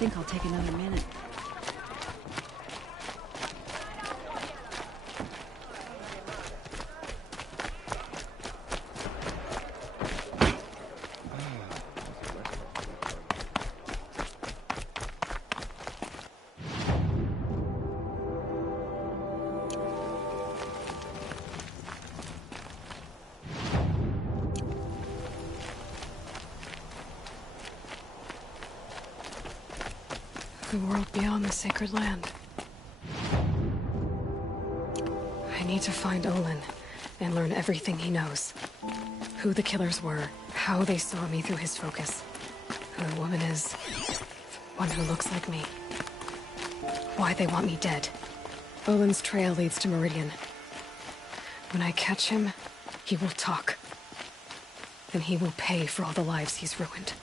think I'll take another minute. The world beyond the sacred land. I need to find Olin and learn everything he knows. Who the killers were, how they saw me through his focus, who the woman is, one who looks like me, why they want me dead. Olin's trail leads to Meridian. When I catch him, he will talk. Then he will pay for all the lives he's ruined.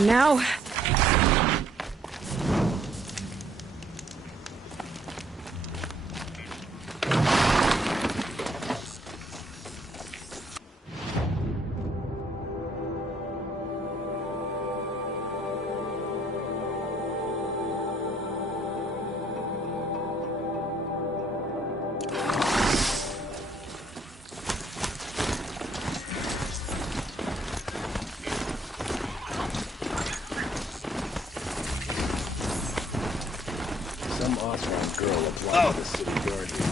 And now... Some off-road girl applied to the city guard here.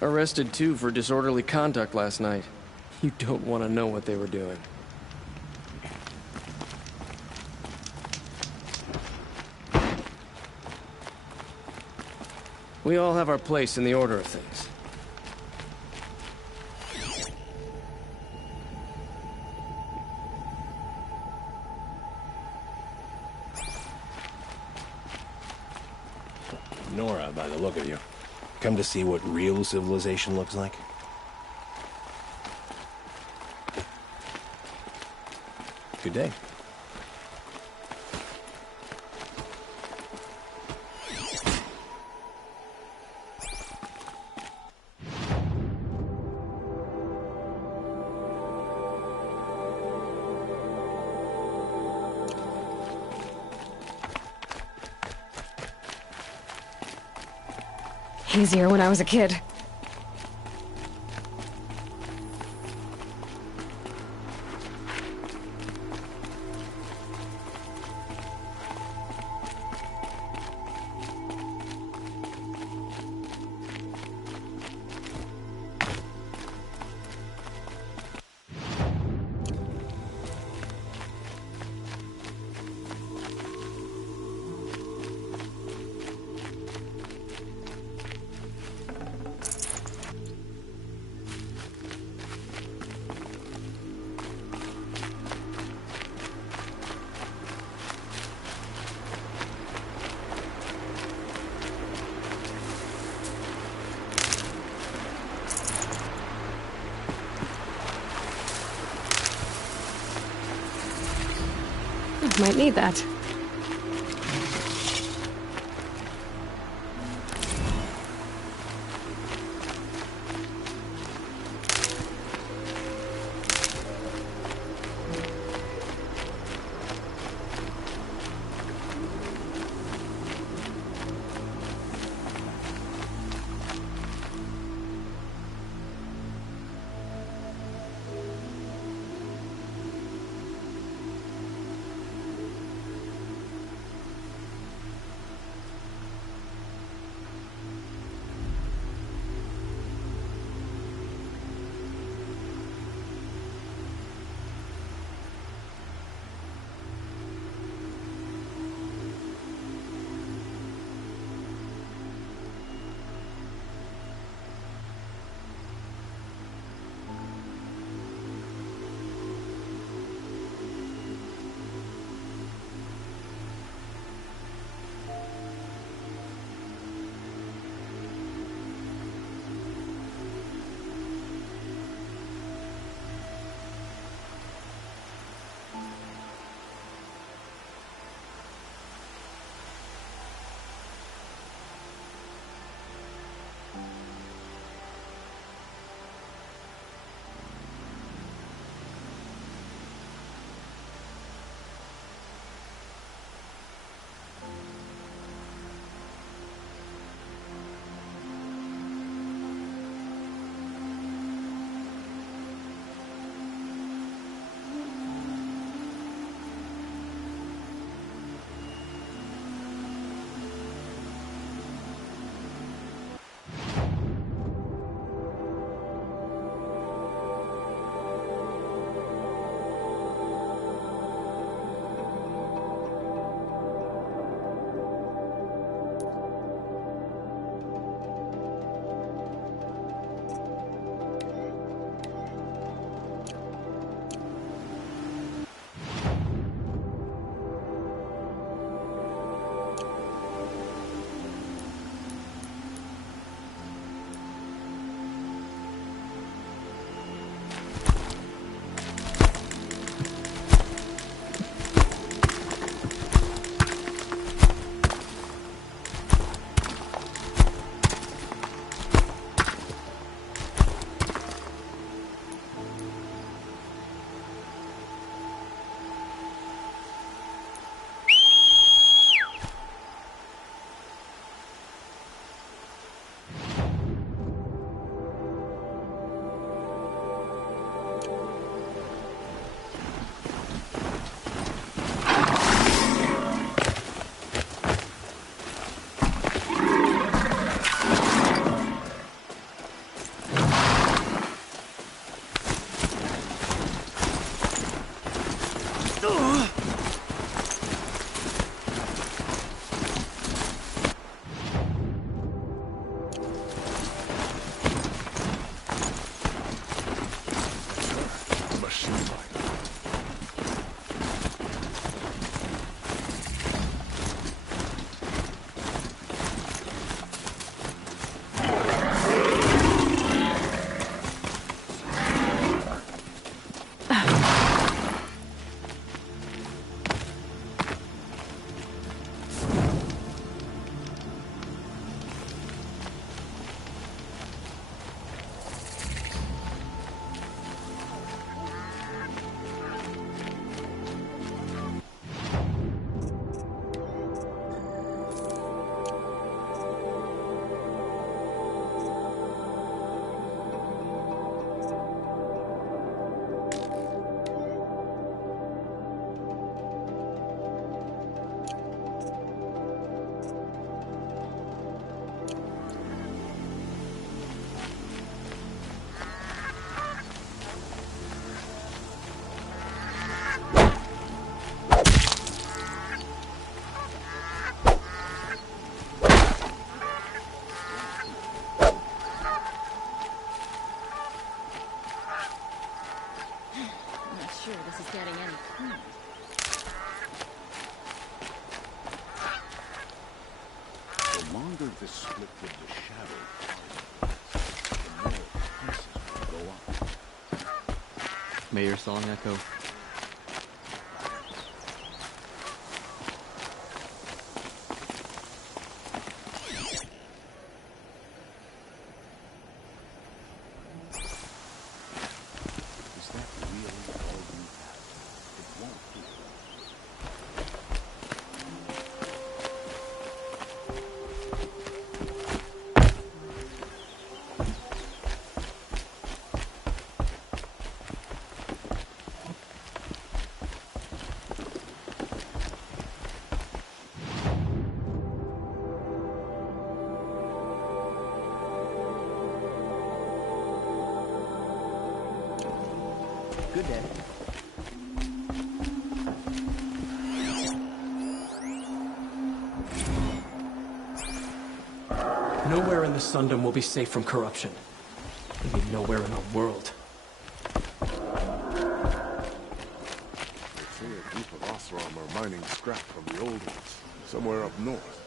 Arrested too for disorderly conduct last night. You don't want to know what they were doing. We all have our place in the order of things. Nora, by the look of you. Come to see what real civilization looks like? Good day. Easier when I was a kid. Might need that. this is getting any cleaner. The longer the split with the shadow party, the more prices will go up. May your song echo. Is that really all you have? It won't do. Good day. Nowhere in the Sundom will be safe from corruption. Maybe nowhere in the world. They say a group of Osram are mining scrap from the old ones, somewhere up north.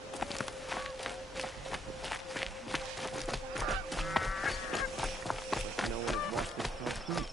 Like no one has washed their car clean.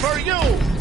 for you!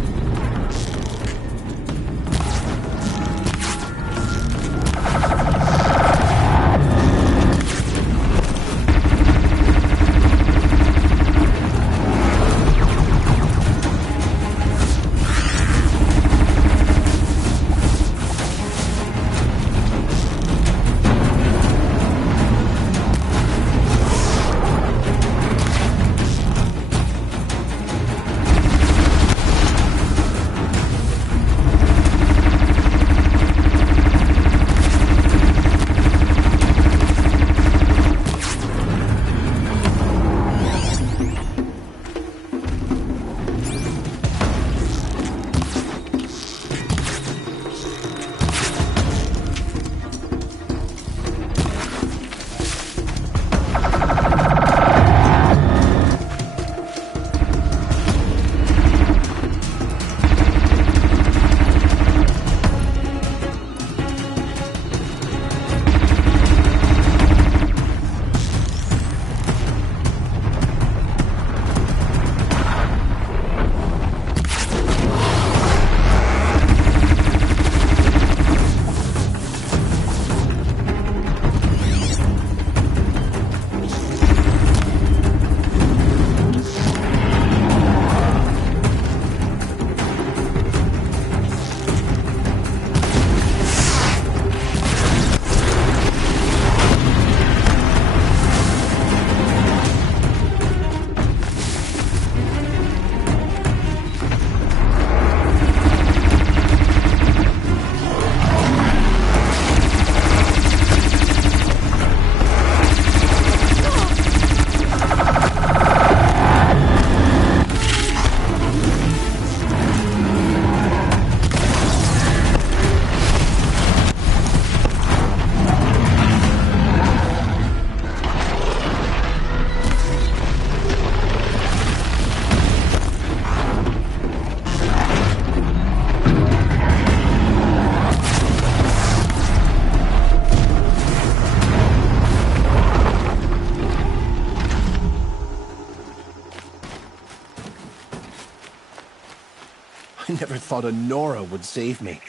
I never thought a Nora would save me.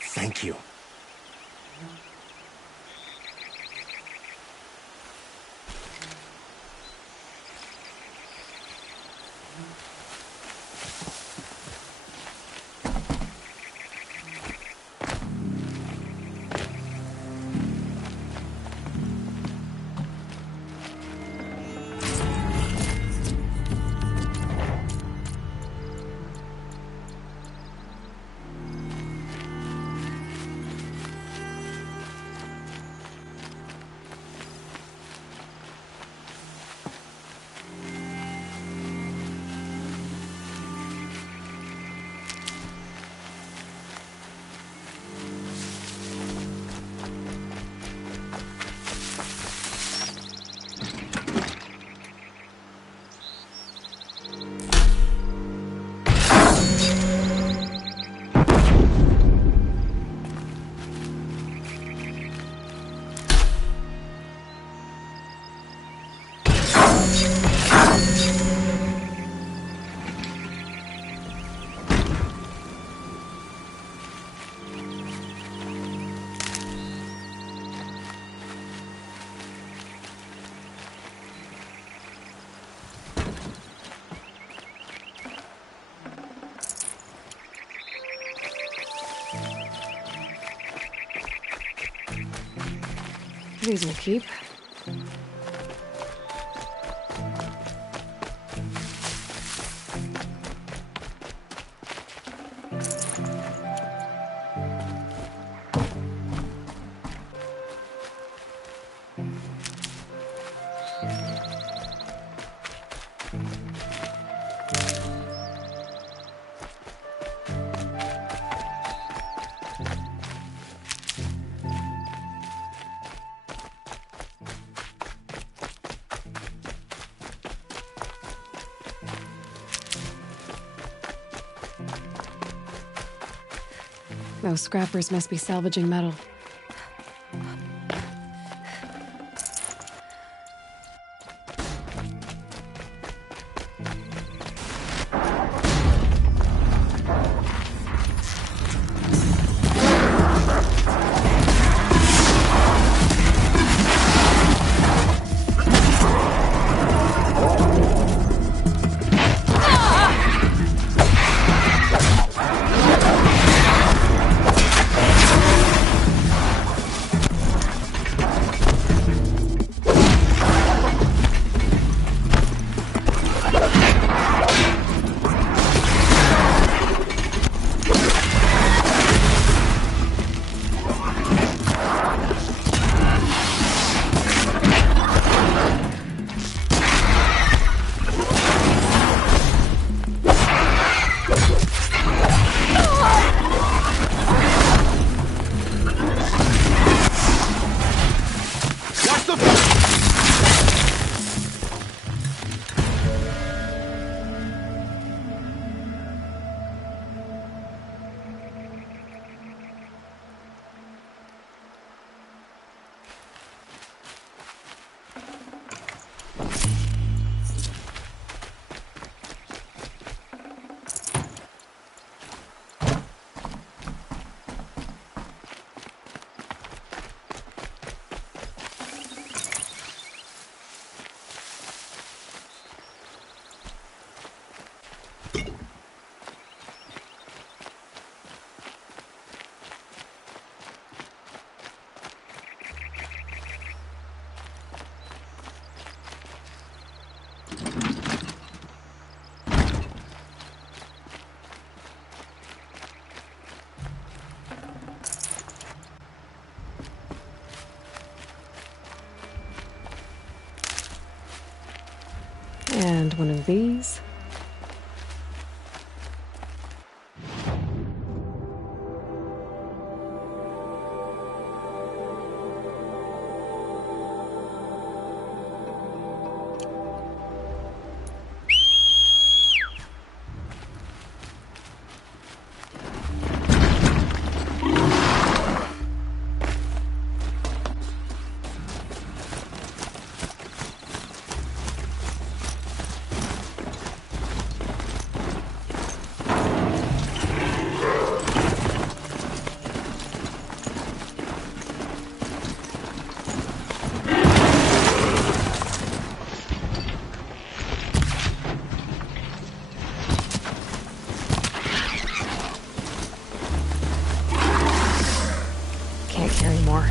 Thank you. These will keep. Those scrappers must be salvaging metal. And one of these. Can't carry more.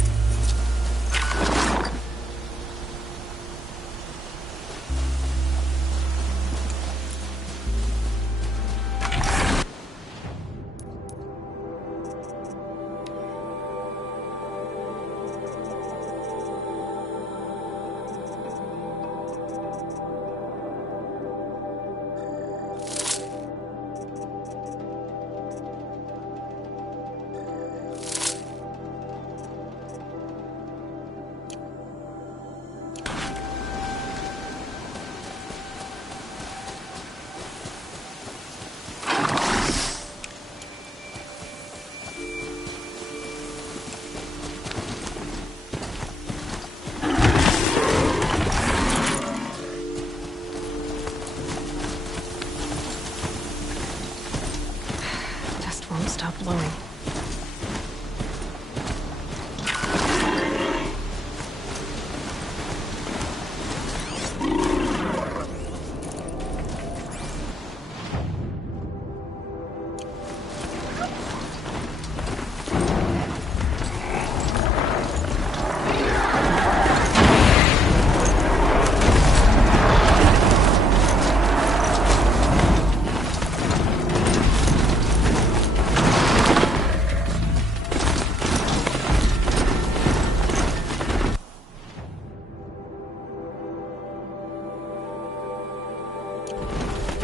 Dust won't stop blowing.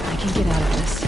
I can get out of this.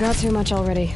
Got too much already.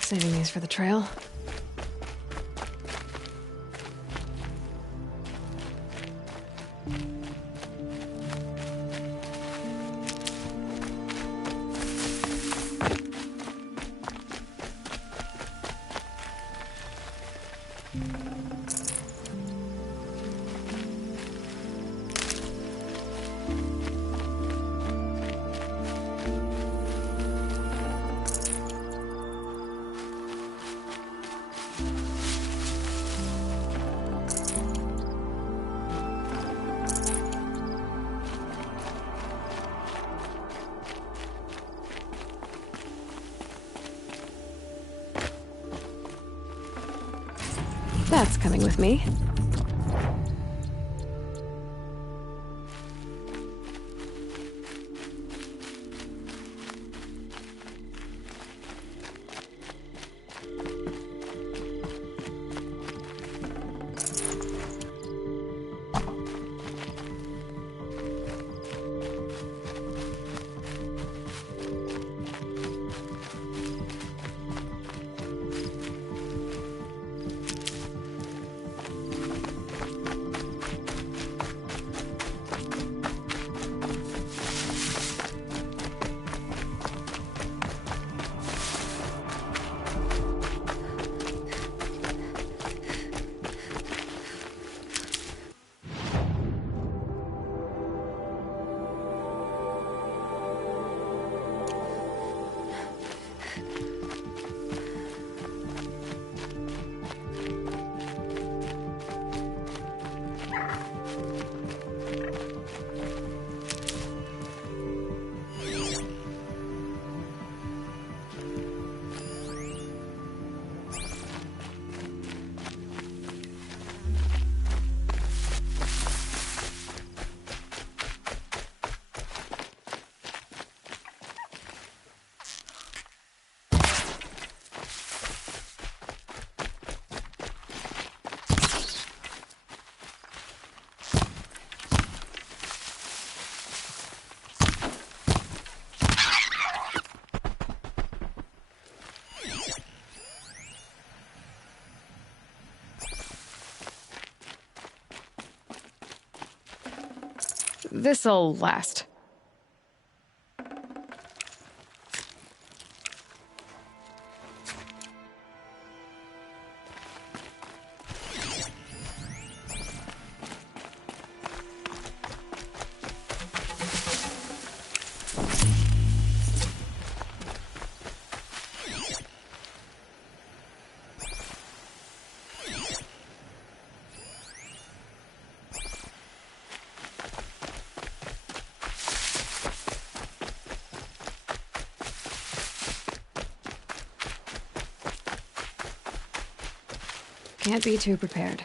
Saving these for the trail. That's coming with me. This'll last. Can't be too prepared.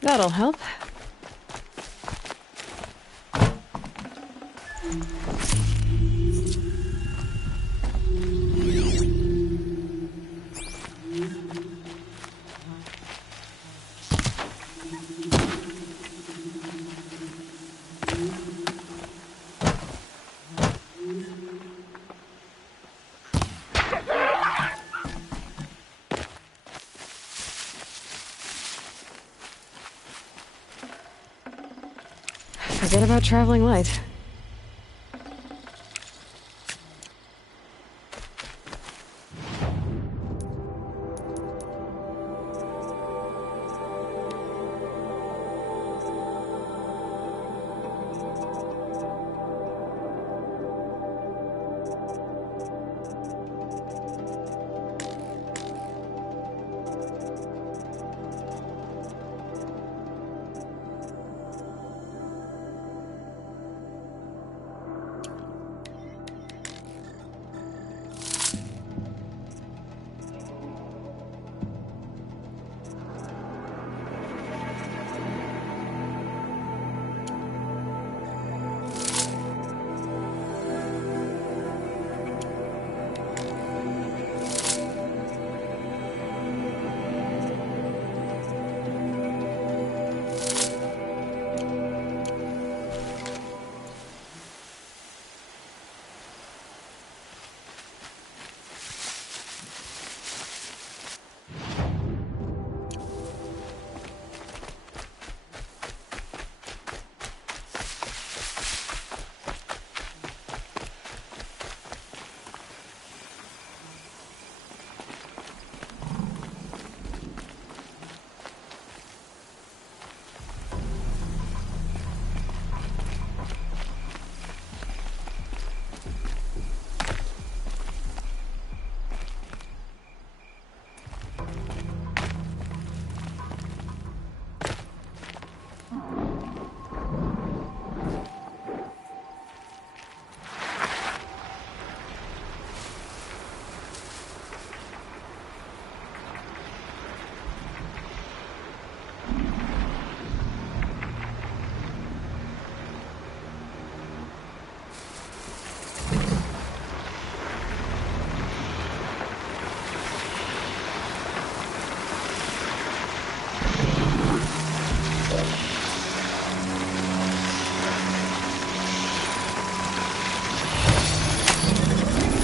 That'll help. Forget about traveling light.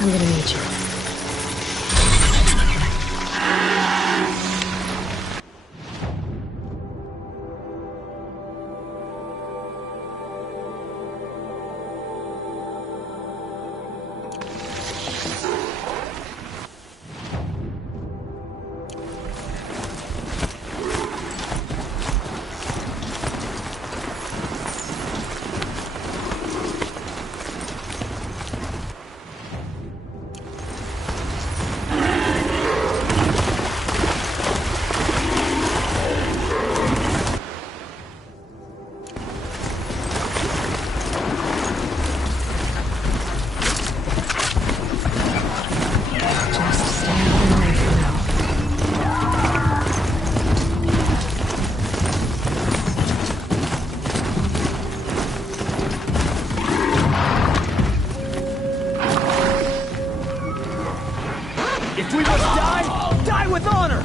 I'm gonna need you. If we must die, die with honor!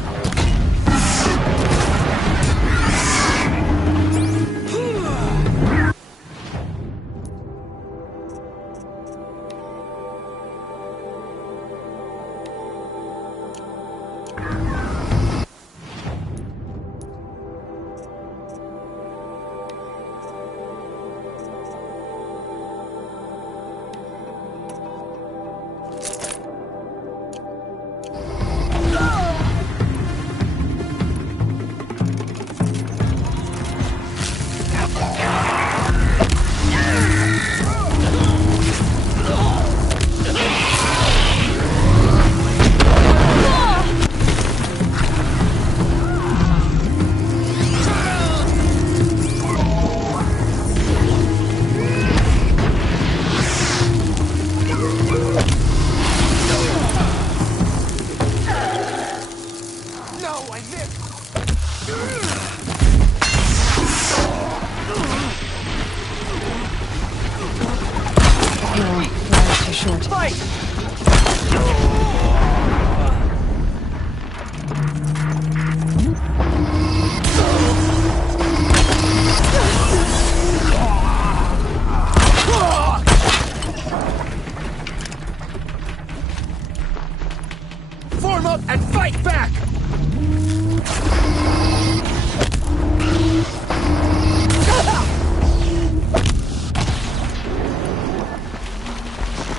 Form up and fight back!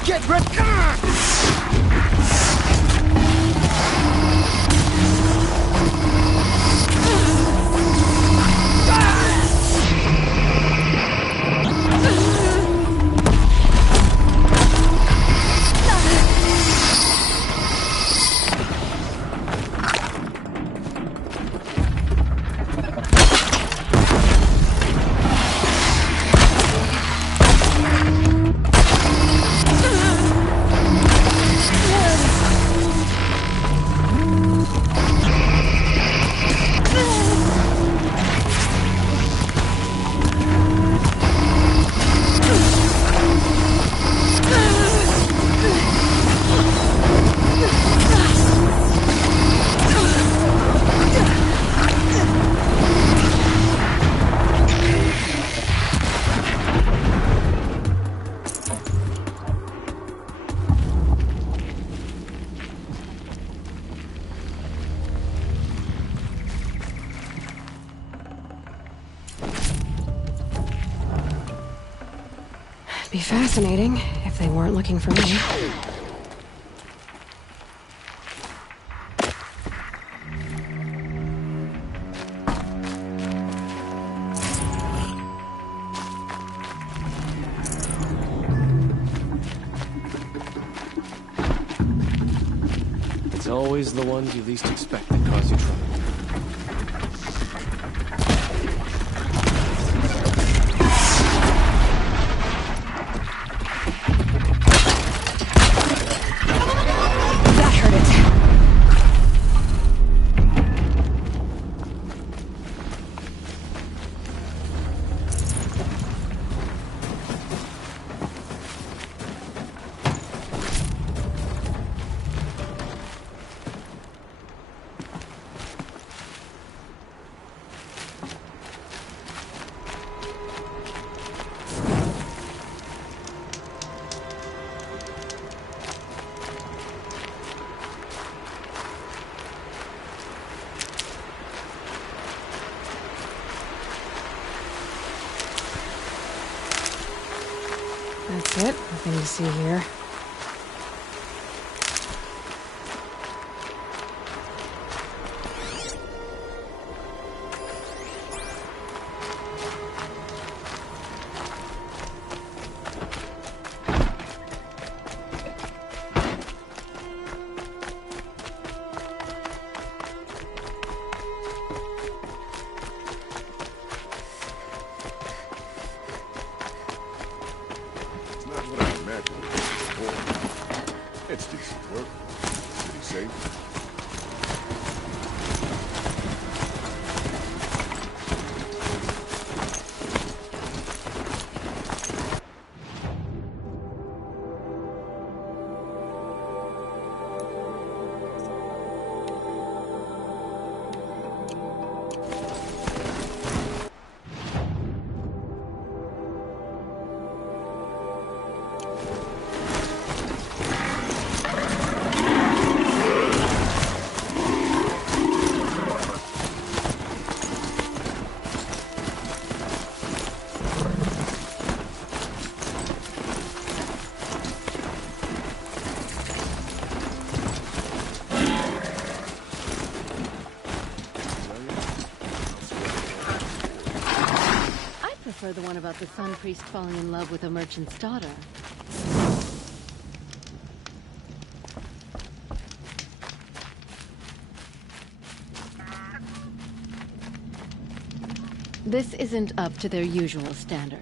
Get ready! Be fascinating if they weren't looking for me. It's always the ones you least expect that cause you trouble. That's it. Nothing to see here. Not what I imagined it was before. It's decent work. Pretty safe. her the one about the sun priest falling in love with a merchant's daughter. This isn't up to their usual standard.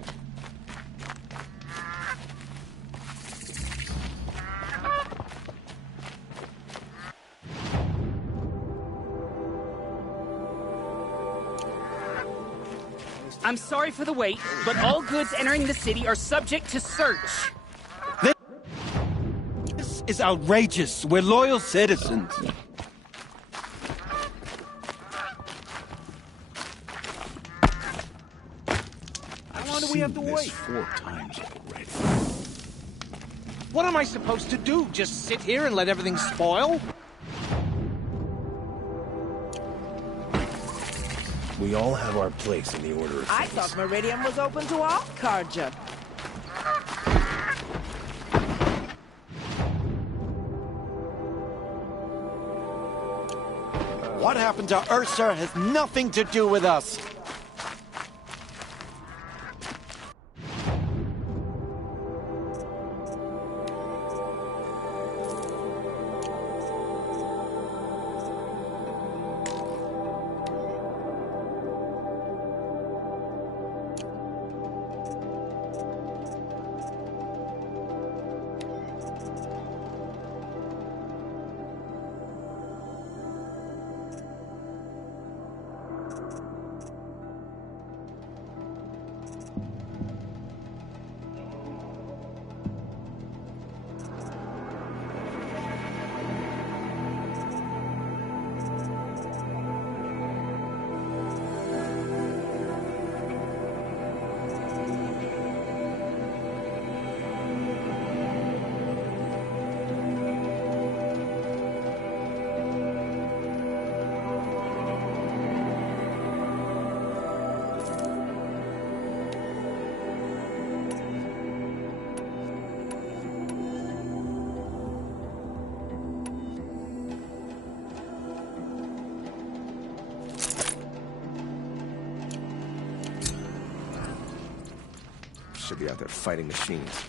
I'm sorry for the wait, but all goods entering the city are subject to search. This is outrageous. We're loyal citizens. How long do we have to Seen this wait? 4 times already. What am I supposed to do? Just sit here and let everything spoil? We all have our place in the order of I things. thought Meridian was open to all Carja. What happened to Ursa has nothing to do with us. Should be out there fighting machines.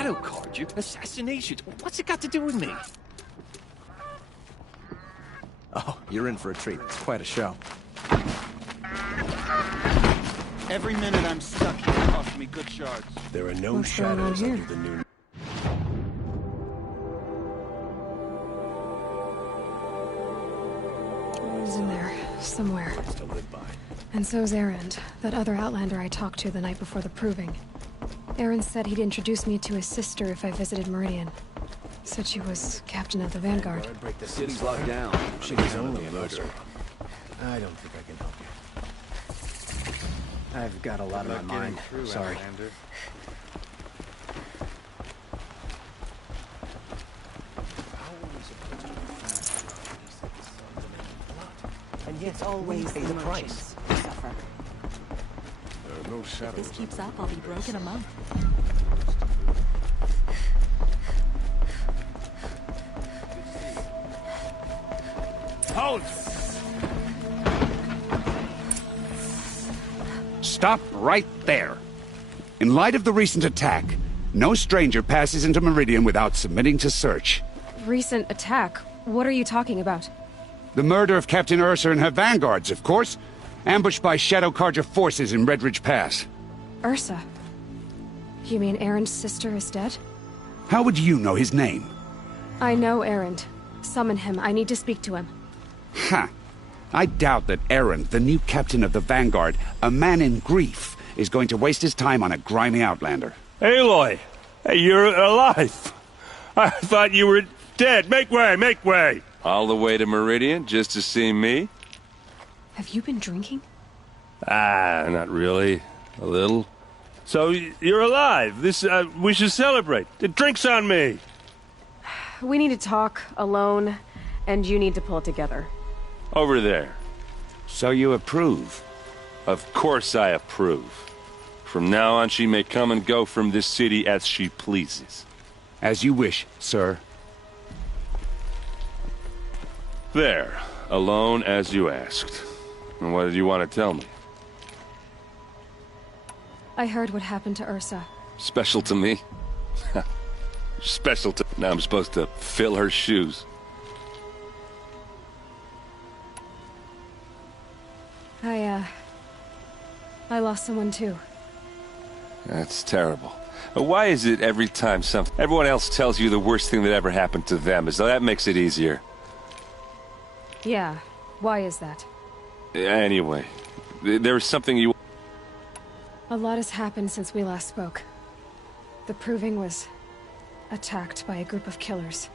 shadow card, you assassination. What's it got to do with me? Oh, you're in for a treat. It's quite a show. Every minute I'm stuck here costs me good shards. There are no What's going on shadows here? under the new... He's in there, somewhere. to live by. And so's Erend, that other Outlander I talked to the night before the proving. Erend said he'd introduce me to his sister if I visited Meridian. Said she was captain of the Vanguard. The city's locked down. She was only a murderer. I don't think I can help you. I've got a lot on my mind. Sorry. And yet, It's always pay the price. who suffer. There are no shadows. If this keeps up, I'll be broke in a month. Halt! Stop right there. In light of the recent attack, no stranger passes into Meridian without submitting to search. Recent attack? What are you talking about? The murder of Captain Ursa and her vanguards, of course. Ambushed by Shadow Carja forces in Redridge Pass. Ursa? You mean Erend's sister is dead? How would you know his name? I know Erend. Summon him. I need to speak to him. Ha! I doubt that Erend, the new captain of the Vanguard, a man in grief, is going to waste his time on a grimy outlander. Aloy! Hey, you're alive! I thought you were dead. Make way, make way! All the way to Meridian just to see me? Have you been drinking? Ah, not really. A little. So, you're alive. This, we should celebrate. The drink's on me! We need to talk, alone, and you need to pull it together. Over there. So you approve? Of course I approve. From now on, she may come and go from this city as she pleases. As you wish, sir. There. Alone as you asked. And what did you want to tell me? I heard what happened to Ursa. Special to me? Special to... Now I'm supposed to fill her shoes. I lost someone too. That's terrible. Why is it every time everyone else tells you the worst thing that ever happened to them, as though that makes it easier? Yeah, why is that? Anyway, there was something you... A lot has happened since we last spoke. The Proving was attacked by a group of killers.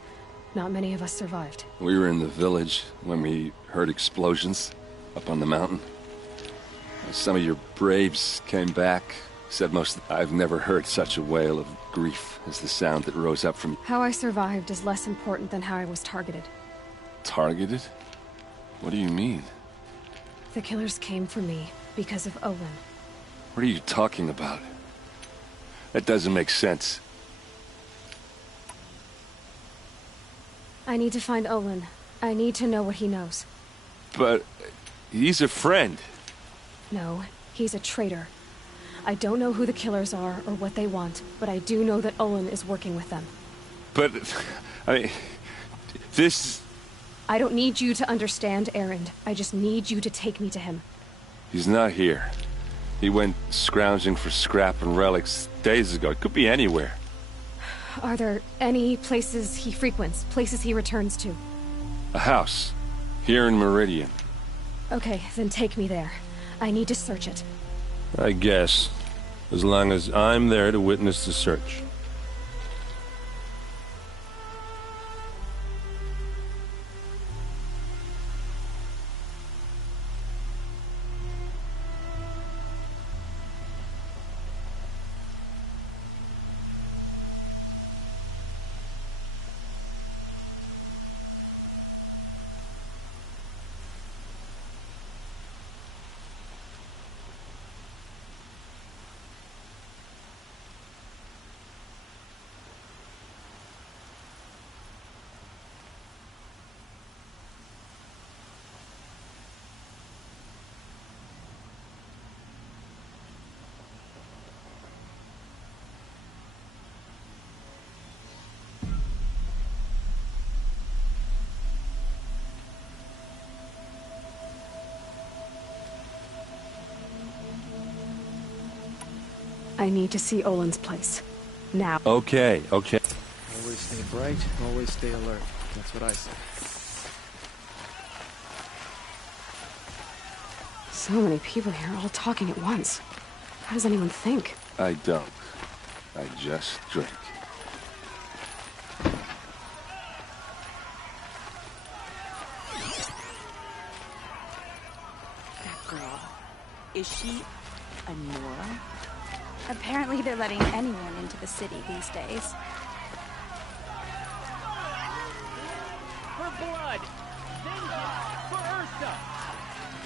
Not many of us survived. We were in the village when we heard explosions up on the mountain. Some of your braves came back, said I've never heard such a wail of grief as the sound that rose up from... How I survived is less important than how I was targeted. Targeted? What do you mean? The killers came for me because of Olin. What are you talking about? That doesn't make sense. I need to find Olin. I need to know what he knows. But he's a friend. No, he's a traitor. I don't know who the killers are or what they want, but I do know that Olin is working with them. But, I mean, this... I don't need you to understand, Erend. I just need you to take me to him. He's not here. He went scrounging for scrap and relics days ago. It could be anywhere. Are there any places he frequents, places he returns to? A house. Here in Meridian. Okay, then take me there. I need to search it. I guess. As long as I'm there to witness the search. I need to see Olin's place. Now. Okay. Always stay bright, always stay alert. That's what I say. So many people here, all talking at once. How does anyone think? I don't. I just drink. That girl. Is she a Nora? Apparently they're letting anyone into the city these days. For blood! Vengeance for Ursa!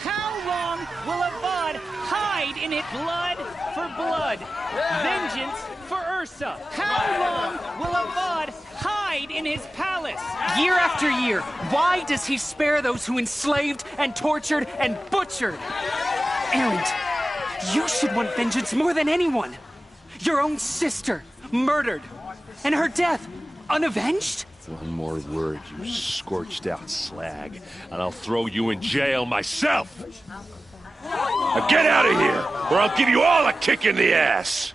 How long will Avad hide in it? Blood for blood! Vengeance for Ursa! How long will Avad hide in his palace? Year after year, why does he spare those who enslaved and tortured and butchered? Erend, you should want vengeance more than anyone. Your own sister, murdered, and her death, unavenged? One more word, you scorched out slag, and I'll throw you in jail myself! Now get out of here, or I'll give you all a kick in the ass!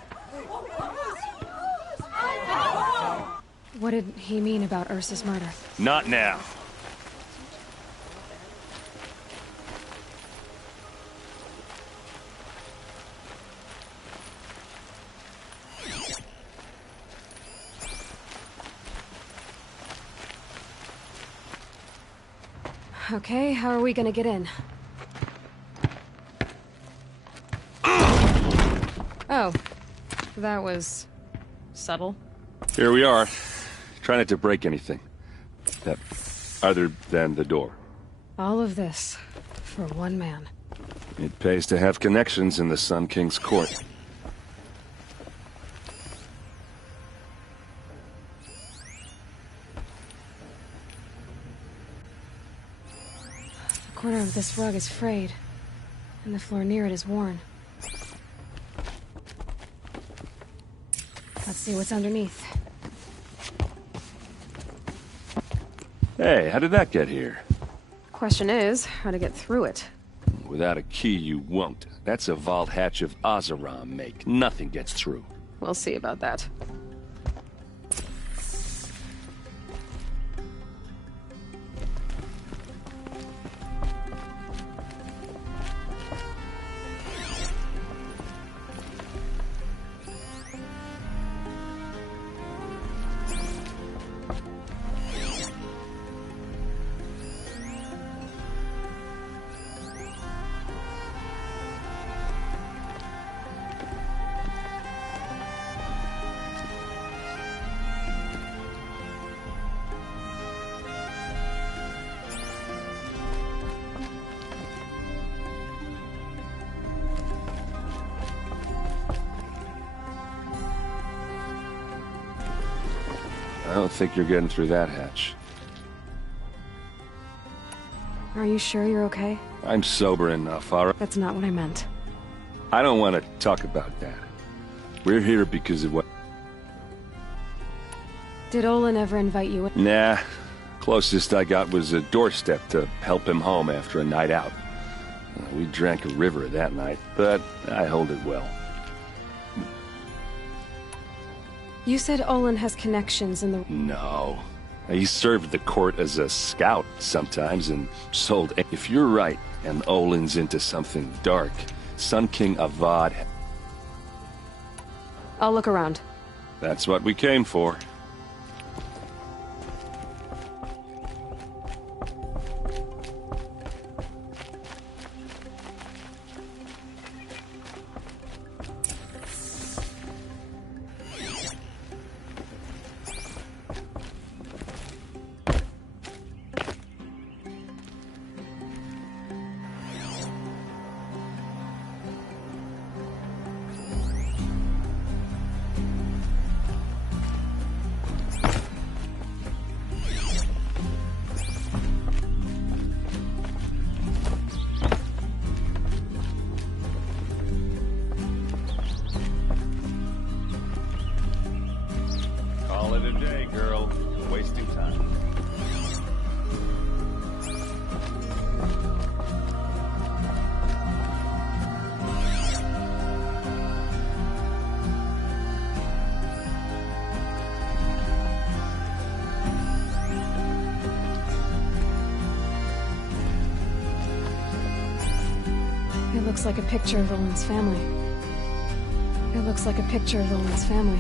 What did he mean about Ursa's murder? Not now. Okay, how are we gonna get in? Oh, that was subtle. Here we are. Try not to break anything. Other than the door. All of this for one man. It pays to have connections in the Sun King's court. The corner of this rug is frayed, and the floor near it is worn. Let's see what's underneath. Hey, how did that get here? Question is, how to get through it. Without a key, you won't. That's a vault hatch of Oseram make. Nothing gets through. We'll see about that. I don't think you're getting through that hatch. Are you sure you're okay? I'm sober enough, all right? That's not what I meant. I don't want to talk about that. We're here because of what... Did Olin ever invite you in? Nah. Closest I got was a doorstep to help him home after a night out. We drank a river that night, but I hold it well. You said Olin has connections in the... No. He served the court as a scout sometimes and sold... If you're right, and Olin's into something dark, Sun King Avad... I'll look around. That's what we came for. Call it a day, girl. You're wasting time. looks like a picture of Olin's family. It looks like a picture of Olin's family.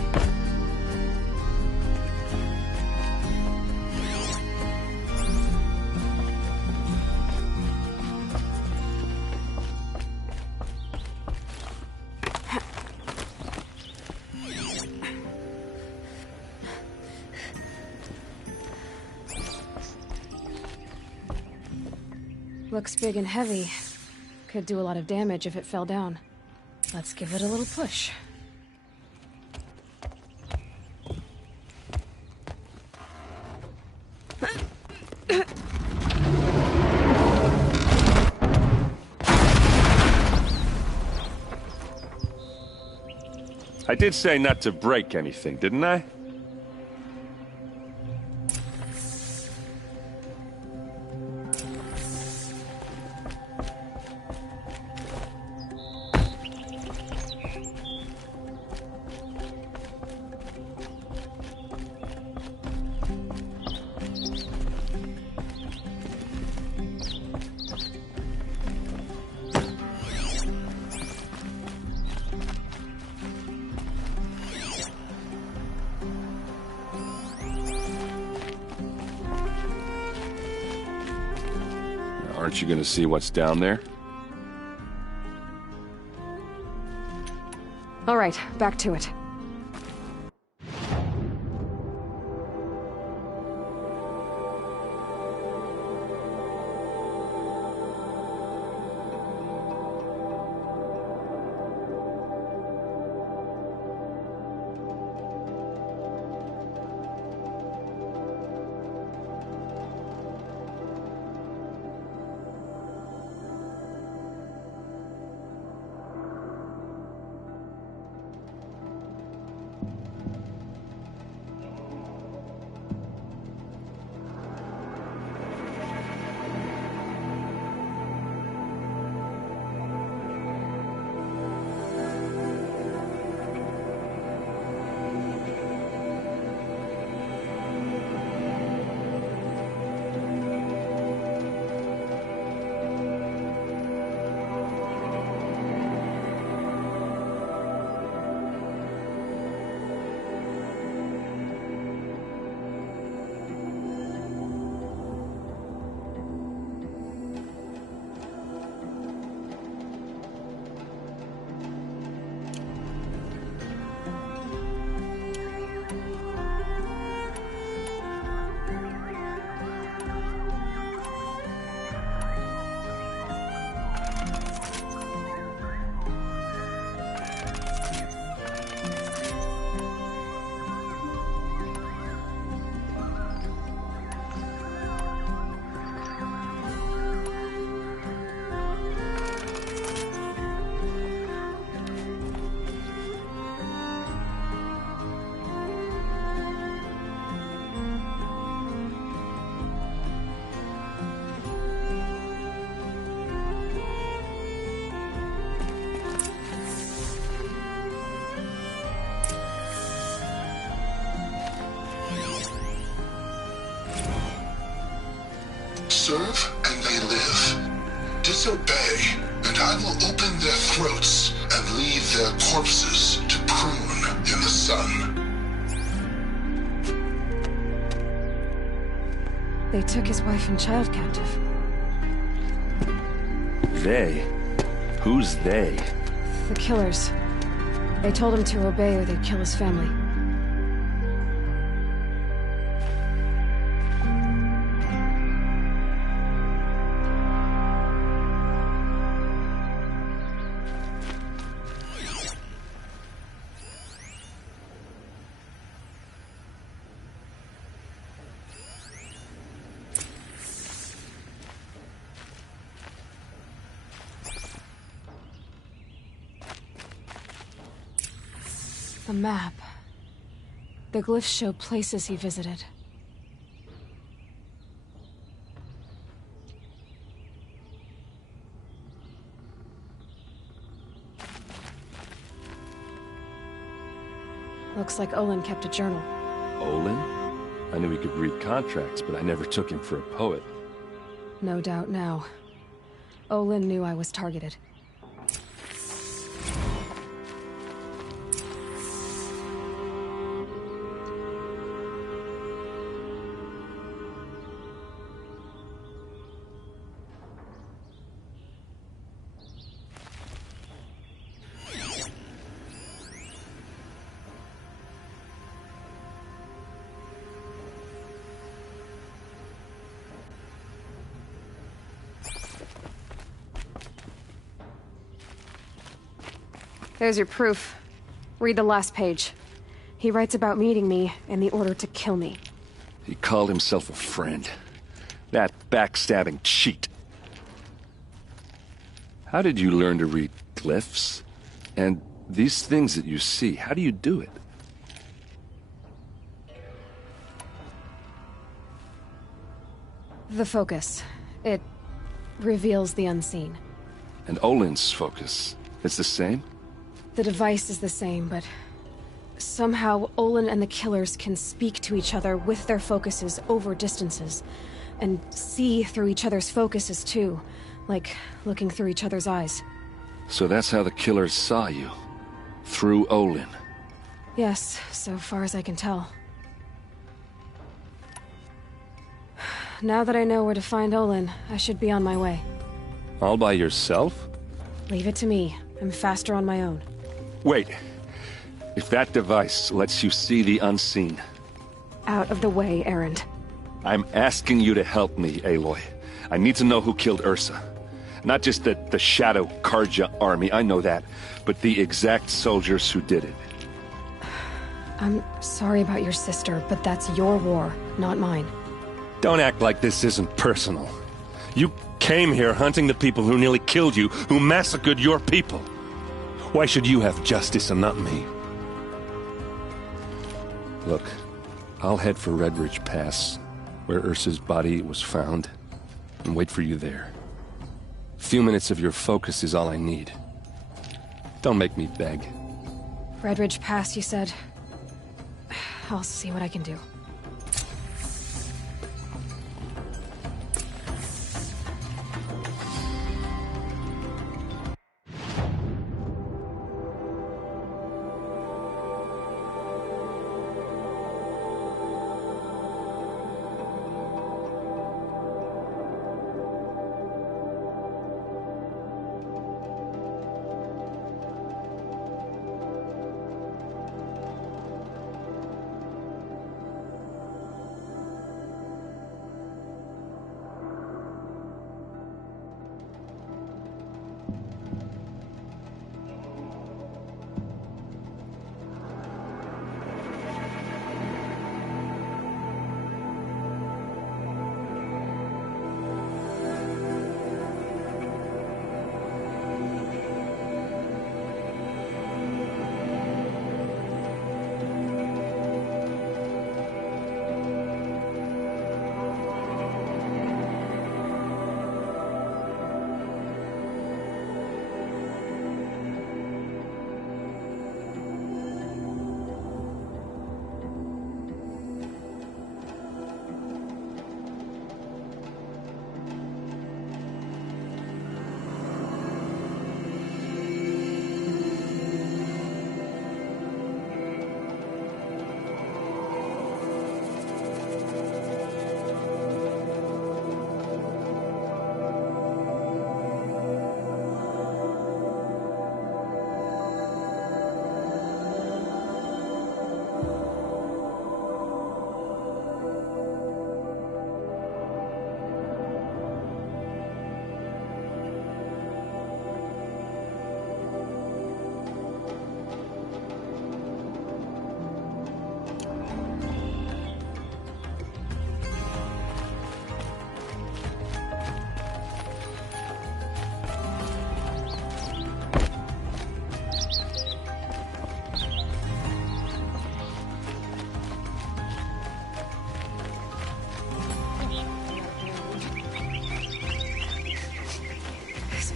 Looks big and heavy. Could do a lot of damage if it fell down. Let's give it a little push. I did say not to break anything, didn't I? Aren't you gonna see what's down there? All right, back to it. Serve and they live. Disobey, and I will open their throats and leave their corpses to prune in the sun. They took his wife and child captive. They? Who's they? The killers. They told him to obey or they'd kill his family. The map. The glyphs show places he visited. Looks like Olin kept a journal. Olin? I knew he could read contracts, but I never took him for a poet. No doubt now. Olin knew I was targeted. There's your proof. Read the last page. He writes about meeting me and the order to kill me. He called himself a friend. That backstabbing cheat. How did you learn to read glyphs? And these things that you see, how do you do it? The focus. It reveals the unseen. And Olin's focus, it's the same? The device is the same, but somehow Olin and the killers can speak to each other with their focuses over distances, and see through each other's focuses too, like looking through each other's eyes. So that's how the killers saw you? Through Olin? Yes, so far as I can tell. Now that I know where to find Olin, I should be on my way. All by yourself? Leave it to me. I'm faster on my own. Wait. If that device lets you see the unseen... Out of the way, Erend. I'm asking you to help me, Aloy. I need to know who killed Ursa. Not just the Shadow Karja army, I know that, but the exact soldiers who did it. I'm sorry about your sister, but that's your war, not mine. Don't act like this isn't personal. You came here hunting the people who nearly killed you, who massacred your people. Why should you have justice and not me? Look, I'll head for Redridge Pass, where Ursa's body was found, and wait for you there. A few minutes of your focus is all I need. Don't make me beg. Redridge Pass, you said? I'll see what I can do.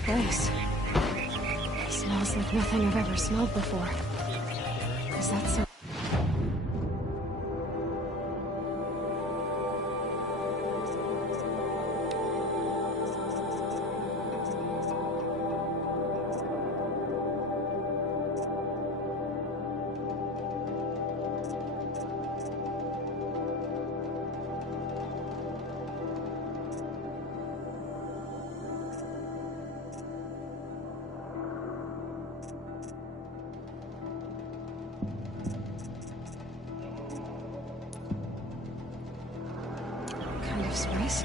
Place. Smells like nothing I've ever smelled before. Is that so? Spice?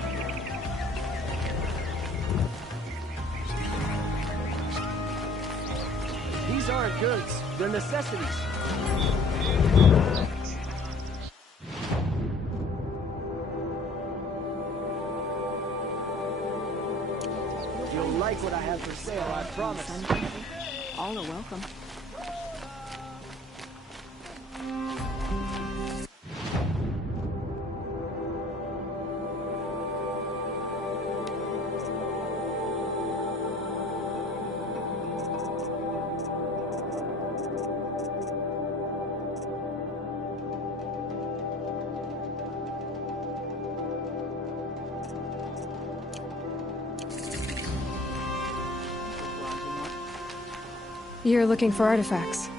These These aren't goods. They're necessities. You'll like what I have for sale, I promise. All are welcome. You're looking for artifacts.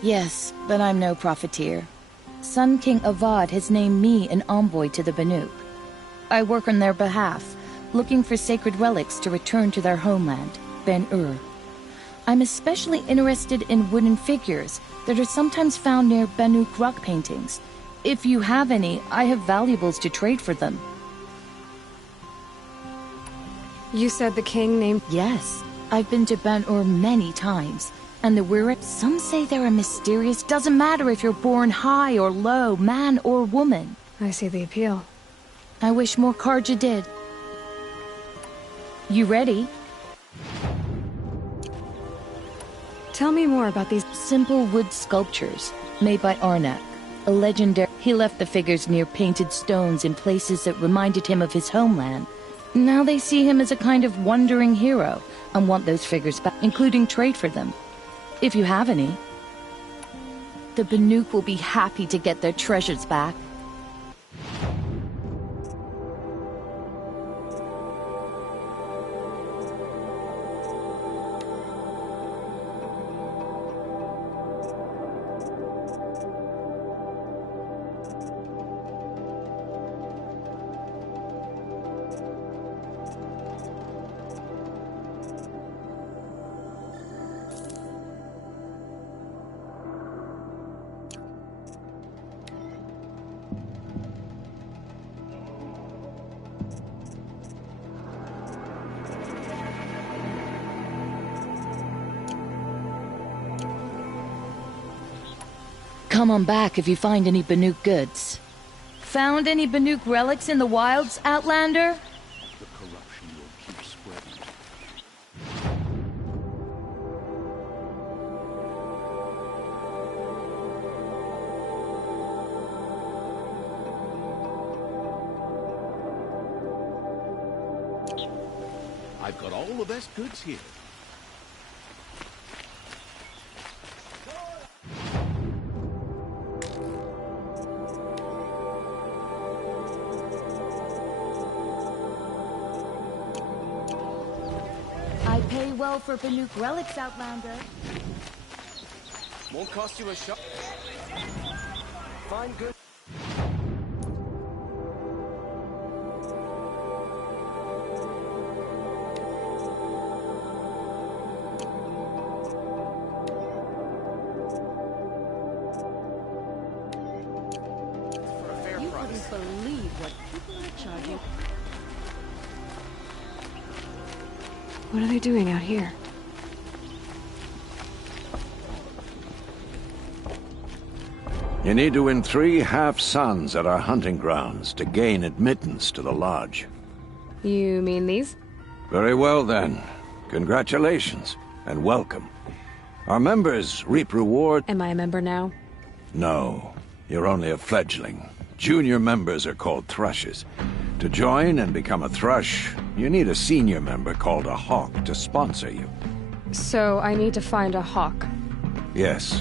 Yes, but I'm no profiteer. Sun King Avad has named me an envoy to the Banuk. I work on their behalf, looking for sacred relics to return to their homeland, Ben-Ur. I'm especially interested in wooden figures that are sometimes found near Banuk rock paintings. If you have any, I have valuables to trade for them. You said the king named... Yes, I've been to Ben-Ur many times. And the Wirrip, some say they're a mysterious... Doesn't matter if you're born high or low, man or woman. I see the appeal. I wish more Karja did. You ready? Tell me more about these simple wood sculptures made by Arnak, a legendary... He left the figures near painted stones in places that reminded him of his homeland. Now they see him as a kind of wandering hero and want those figures back, including trade for them. If you have any. The Banuk will be happy to get their treasures back. Come on back if you find any Banuk goods. Found any Banuk relics in the wilds, Outlander? The corruption will keep spreading. I've got all the best goods here. Pay well for Banuk relics, Outlander. Won't cost you a shot. Find good. For a fair price. You wouldn't believe what people are charging. What are they doing out here? You need to win 3 half-suns at our hunting grounds to gain admittance to the lodge. You mean these? Very well then. Congratulations, and welcome. Our members reap reward... Am I a member now? No, you're only a fledgling. Junior members are called thrushes. To join and become a thrush, you need a senior member called a hawk to sponsor you. So I need to find a hawk. Yes,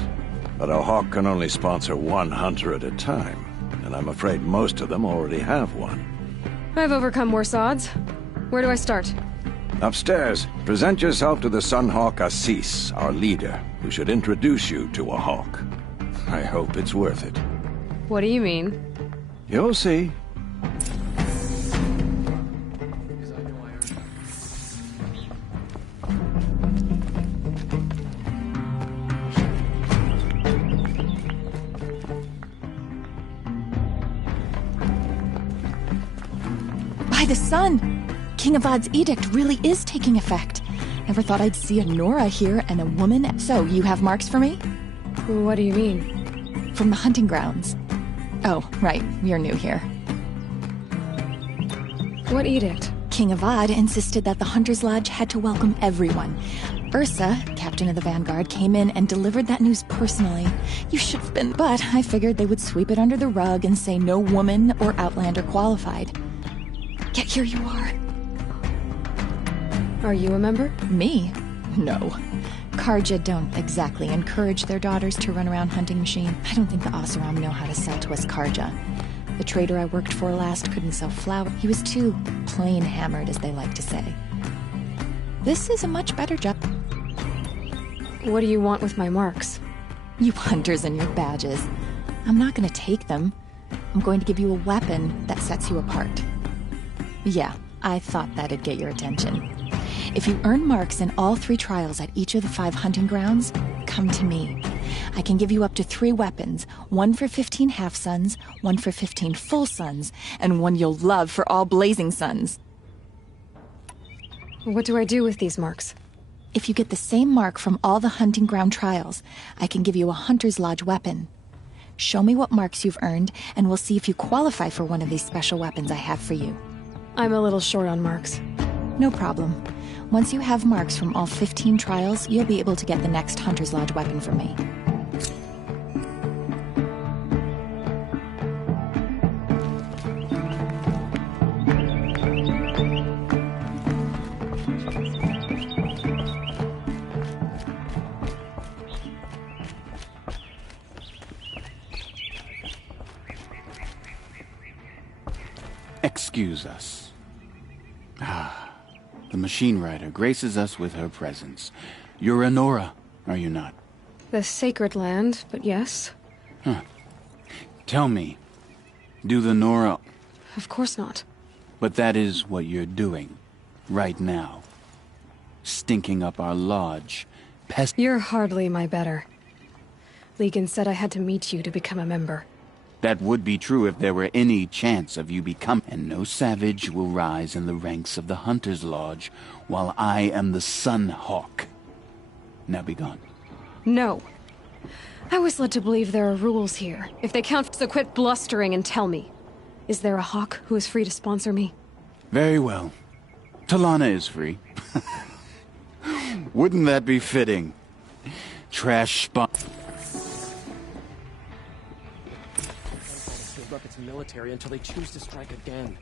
but a hawk can only sponsor 1 hunter at a time, and I'm afraid most of them already have one. I've overcome worse odds. Where do I start? Upstairs, present yourself to the Sunhawk Assis, our leader, who should introduce you to a hawk. I hope it's worth it. What do you mean? You'll see. By the sun! King Avad's edict really is taking effect. Never thought I'd see a Nora here and a woman. So, you have marks for me? What do you mean? From the hunting grounds. Oh, right. You're new here. What edict? King Avad insisted that the Hunter's Lodge had to welcome everyone. Ursa, captain of the Vanguard, came in and delivered that news personally. You should have been, but I figured they would sweep it under the rug and say no woman or outlander qualified. Yet here you are. Are you a member? Me? No. Karja don't exactly encourage their daughters to run around hunting machine. I don't think the Oseram know how to sell to us Karja. The trader I worked for last couldn't sell flour. He was too plain hammered, as they like to say. This is a much better job. What do you want with my marks? You hunters and your badges. I'm not going to take them. I'm going to give you a weapon that sets you apart. Yeah, I thought that'd get your attention. If you earn marks in all 3 trials at each of the 5 hunting grounds, come to me. I can give you up to 3 weapons, 1 for 15 half-suns, 1 for 15 full suns, and 1 you'll love for all blazing suns. What do I do with these marks? If you get the same mark from all the hunting ground trials, I can give you a Hunter's Lodge weapon. Show me what marks you've earned, and we'll see if you qualify for one of these special weapons I have for you. I'm a little short on marks. No problem. Once you have marks from all 15 trials, you'll be able to get the next Hunter's Lodge weapon from me. Excuse us. The machine rider graces us with her presence. You're a Nora, are you not? The sacred land, but yes. Huh. Tell me, do the Nora... Of course not. But that is what you're doing, right now. Stinking up our lodge. You're hardly my better. Legan said I had to meet you to become a member. That would be true if there were any chance of you becoming. And no savage will rise in the ranks of the Hunter's Lodge while I am the Sun Hawk. Now be gone. No. I was led to believe there are rules here. If they count, so quit blustering and tell me. Is there a hawk who is free to sponsor me? Very well. Talana is free. Wouldn't that be fitting? Trash spot. Build up its military until they choose to strike again.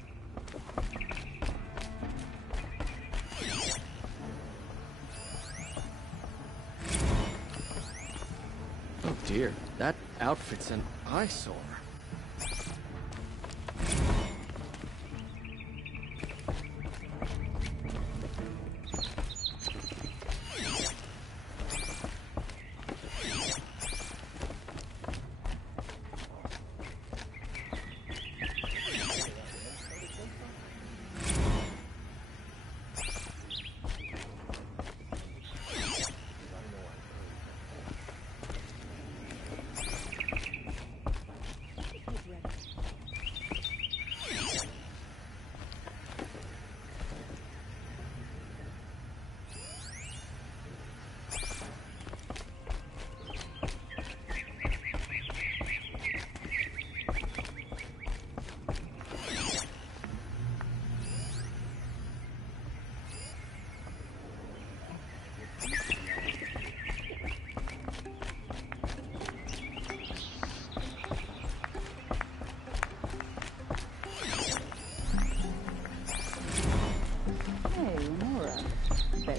Oh dear, that outfit's an eyesore.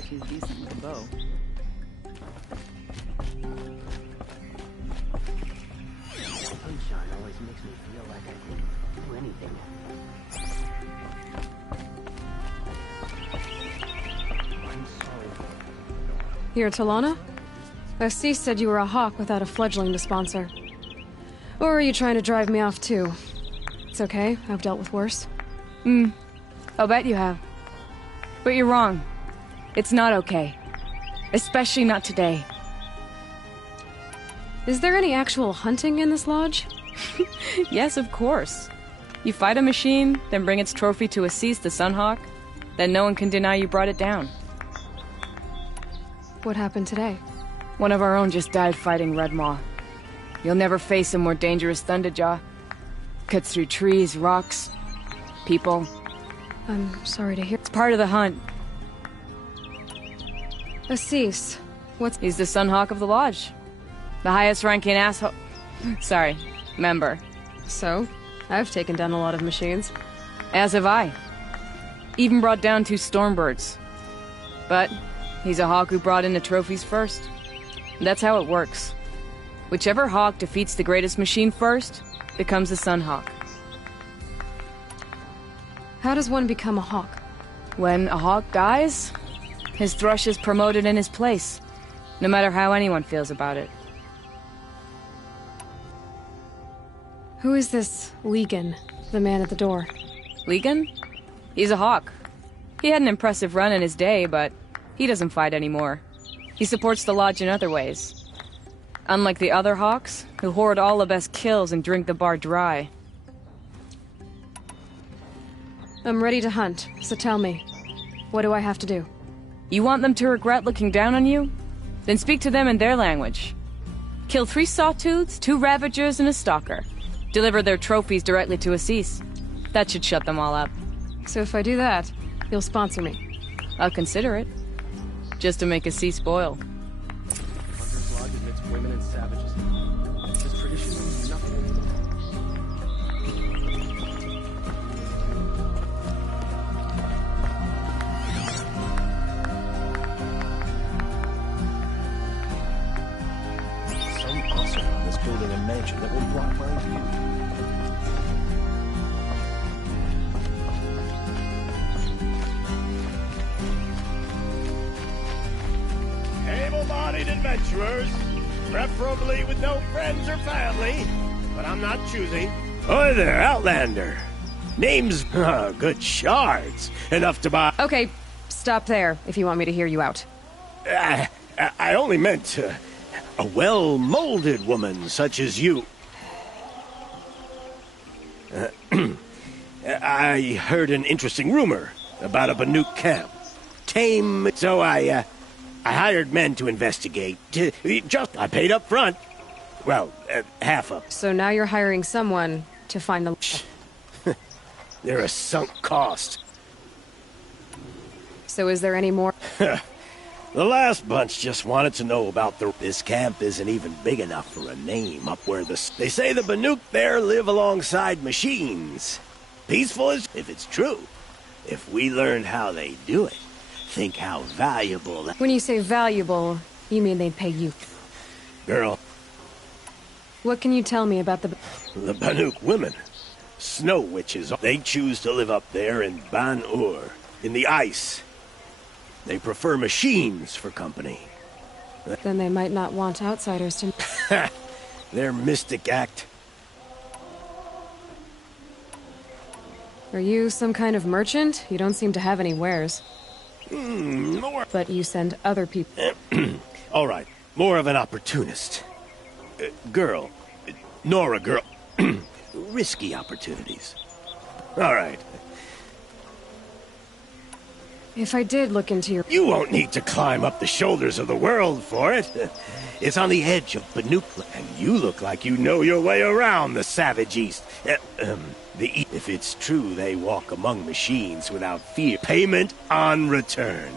She's decent with a bow. Sunshine always makes me feel like I can do anything. I'm sorry. You're Talana? Assis said you were a hawk without a fledgling to sponsor. Or are you trying to drive me off too? It's okay, I've dealt with worse. I'll bet you have. But you're wrong. It's not okay. Especially not today. Is there any actual hunting in this lodge? Yes, of course. You fight a machine, then bring its trophy to Assis the Sunhawk, then no one can deny you brought it down. What happened today? One of our own just died fighting Red Maw. You'll never face a more dangerous Thunderjaw. Cuts through trees, rocks, people. I'm sorry to hear. It's part of the hunt. Assis. What's... He's the Sunhawk of the Lodge. The highest ranking asshole... Sorry, member. So? I've taken down a lot of machines. As have I. Even brought down 2 Stormbirds. But he's a hawk who brought in the trophies first. That's how it works. Whichever hawk defeats the greatest machine first becomes a Sunhawk. How does one become a hawk? When a hawk dies, his thrush is promoted in his place, no matter how anyone feels about it. Who is this Legan, the man at the door? Legan? He's a hawk. He had an impressive run in his day, but he doesn't fight anymore. He supports the lodge in other ways. Unlike the other hawks, who hoard all the best kills and drink the bar dry. I'm ready to hunt, so tell me, what do I have to do? You want them to regret looking down on you? Then speak to them in their language. Kill 3 Sawtooths, 2 Ravagers, and a Stalker. Deliver their trophies directly to Assis. That should shut them all up. So if I do that, you'll sponsor me? I'll consider it. Just to make Assis spoil. Hunter's Lodge admits women and savages. This tradition means nothing anymore. Some asshole is building a mansion that will block my view. Able-bodied adventurers, preferably with no friends or family, but I'm not choosy. Hi there, Outlander. Name's good shards, enough to buy... Okay, stop there, if you want me to hear you out. I only meant a well-molded woman such as you. I heard an interesting rumor about a Banuk camp. Tame, so I hired men to investigate. I paid up front. Well, half up. So now you're hiring someone to find the... They're a sunk cost. So is there any more? The last bunch just wanted to know about this camp isn't even big enough for a name up where they say the Banuk there live alongside machines. Peaceful as if it's true. If we learned how they do it, think how valuable that... When you say valuable, you mean they'd pay you. Girl. What can you tell me about the Banuk women? Snow witches. They choose to live up there in Ban-Ur, in the ice. They prefer machines for company. Then they might not want outsiders to... Their mystic act. Are you some kind of merchant? You don't seem to have any wares. More. But you send other people. All right, more of an opportunist. Girl. Nora girl. Risky opportunities. All right. If I did look into your... You won't need to climb up the shoulders of the world for it. It's on the edge of Banuk, and you look like you know your way around the savage East. If it's true they walk among machines without fear. Payment on return.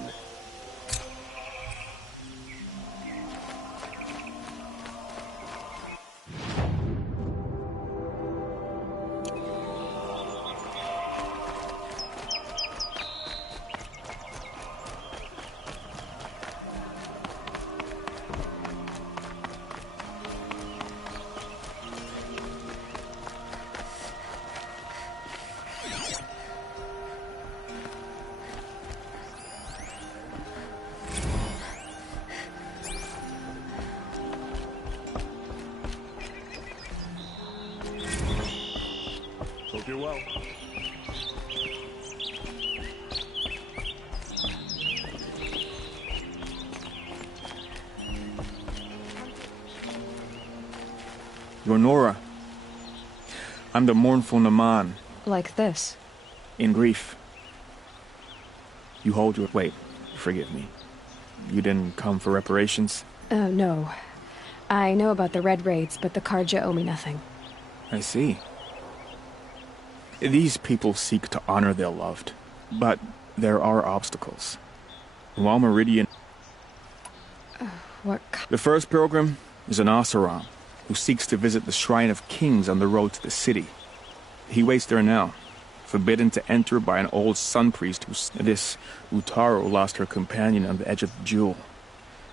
Hope you're well. You're Nora. I'm the mournful Naman. Like this. In grief. You hold your... Wait, forgive me. You didn't come for reparations? No. I know about the Red Raids, but the Karja owe me nothing. I see. These people seek to honor their loved, but there are obstacles. While Meridian... The first pilgrim is an Oseram, who seeks to visit the Shrine of Kings on the road to the city. He waits there now, forbidden to enter by an old sun priest who... This Utaru lost her companion on the edge of the jewel.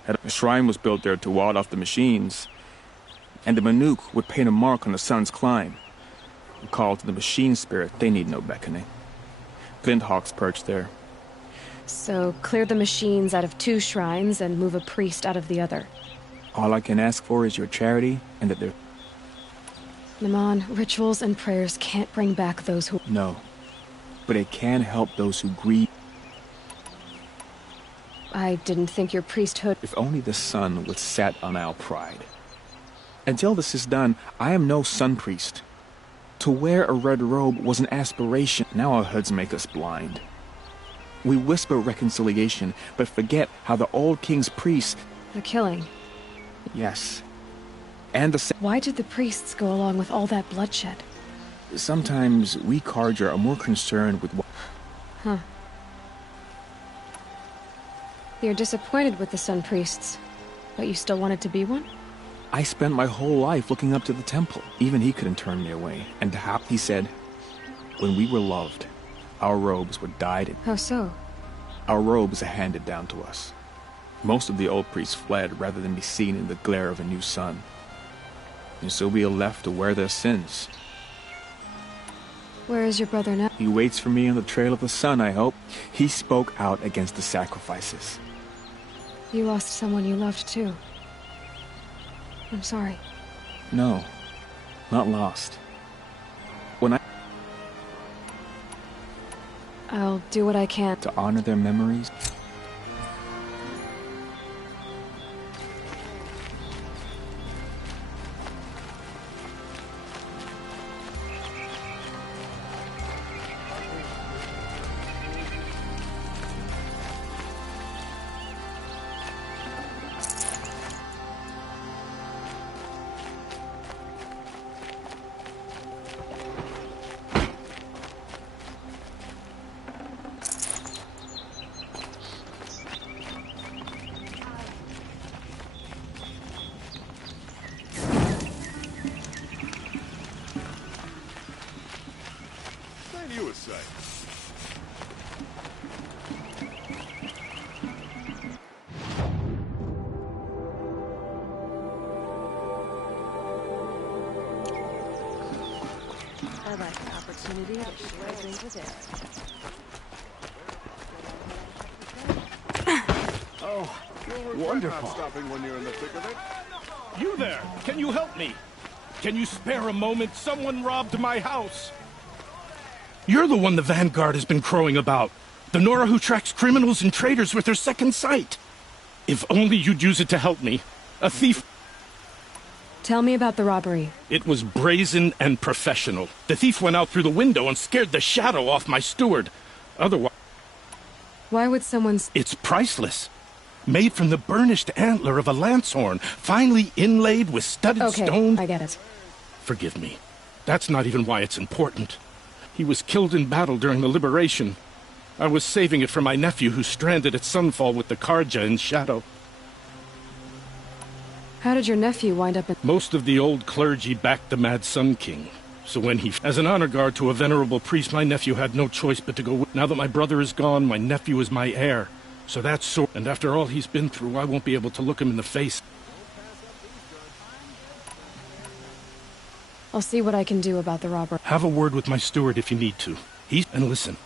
A shrine was built there to ward off the machines, and the Banuk would paint a mark on the sun's climb. A call to the machine spirit, they need no beckoning. Flinthawks perch there. So, clear the machines out of 2 shrines and move a priest out of the other. All I can ask for is your charity, and that there... Naman, rituals and prayers can't bring back those who... No. But it can help those who grieve. I didn't think your priesthood... If only the sun would set on our pride. Until this is done, I am no sun priest. To wear a red robe was an aspiration. Now our hoods make us blind. We whisper reconciliation, but forget how the old king's priests... The killing. Yes. And the... Why did the priests go along with all that bloodshed? Sometimes we Karja are more concerned with what... Huh. You're disappointed with the Sun Priests, but you still wanted to be one? I spent my whole life looking up to the temple. Even he couldn't turn me away. And he said, when we were loved, our robes were dyed in... How so? Our robes are handed down to us. Most of the old priests fled rather than be seen in the glare of a new sun. And so we are left to wear their sins. Where is your brother now? He waits for me on the trail of the sun, I hope. He spoke out against the sacrifices. You lost someone you loved, too. I'm sorry. No, not lost. I'll do what I can. To honor their memories? I like the opportunity to share things with Eric. Oh, wonderful. Stopping when you're in the thick of it. You there! Can you help me? Can you spare a moment? Someone robbed my house. You're the one the Vanguard has been crowing about. The Nora who tracks criminals and traitors with her second sight. If only you'd use it to help me. A thief... Tell me about the robbery. It was brazen and professional. The thief went out through the window and scared the shadow off my steward. Otherwise... Why would someone... It's priceless. Made from the burnished antler of a lancehorn, finely inlaid with studded stone... Okay, I get it. Forgive me. That's not even why it's important. He was killed in battle during the liberation. I was saving it for my nephew who's stranded at Sunfall with the Karja in shadow. How did your nephew wind up in... Most of the old clergy backed the Mad Sun King. So when he... As an honor guard to a venerable priest, my nephew had no choice but to go with... Now that my brother is gone, my nephew is my heir. So that's so... And after all he's been through, I won't be able to look him in the face. I'll see what I can do about the robbery. Have a word with my steward if you need to. And listen,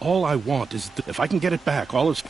all I want is... If I can get it back, all is...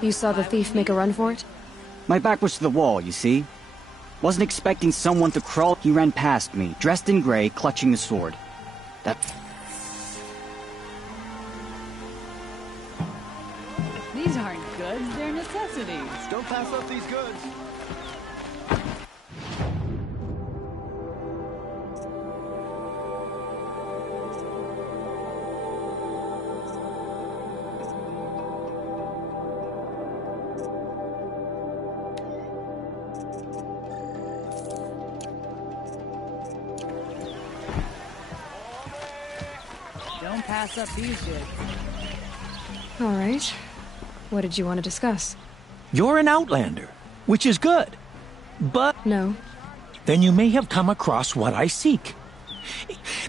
You saw the thief make a run for it? My back was to the wall, you see? Wasn't expecting someone to crawl. He ran past me, dressed in gray, clutching the sword. These aren't goods, they're necessities. Don't pass up these goods. Don't pass up these goods. All right. What did you want to discuss? You're an outlander, which is good. But... No. Then you may have come across what I seek.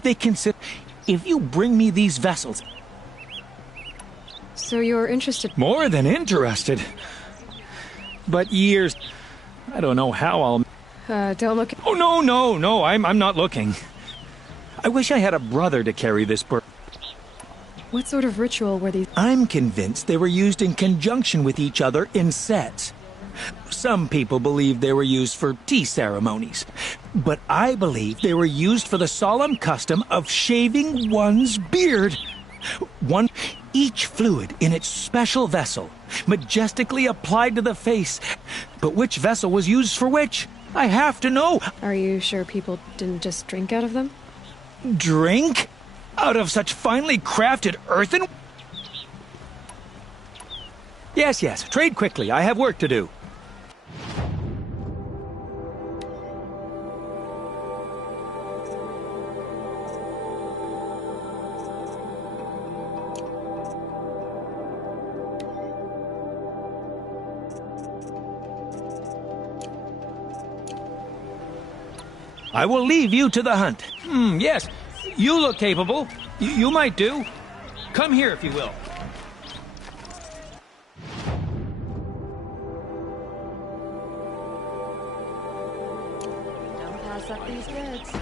They consider... If you bring me these vessels... So you're interested... More than interested. But years... I don't know how I'll... don't look... Oh, no, I'm not looking. I wish I had a brother to carry this burden. What sort of ritual were these? I'm convinced they were used in conjunction with each other in sets. Some people believe they were used for tea ceremonies, but I believe they were used for the solemn custom of shaving one's beard. Each fluid in its special vessel, majestically applied to the face. But which vessel was used for which? I have to know. Are you sure people didn't just drink out of them? Drink? Out of such finely crafted earthen? Yes, trade quickly. I have work to do. I will leave you to the hunt. Yes. You look capable. You might do. Come here, if you will. Don't pass up these goods.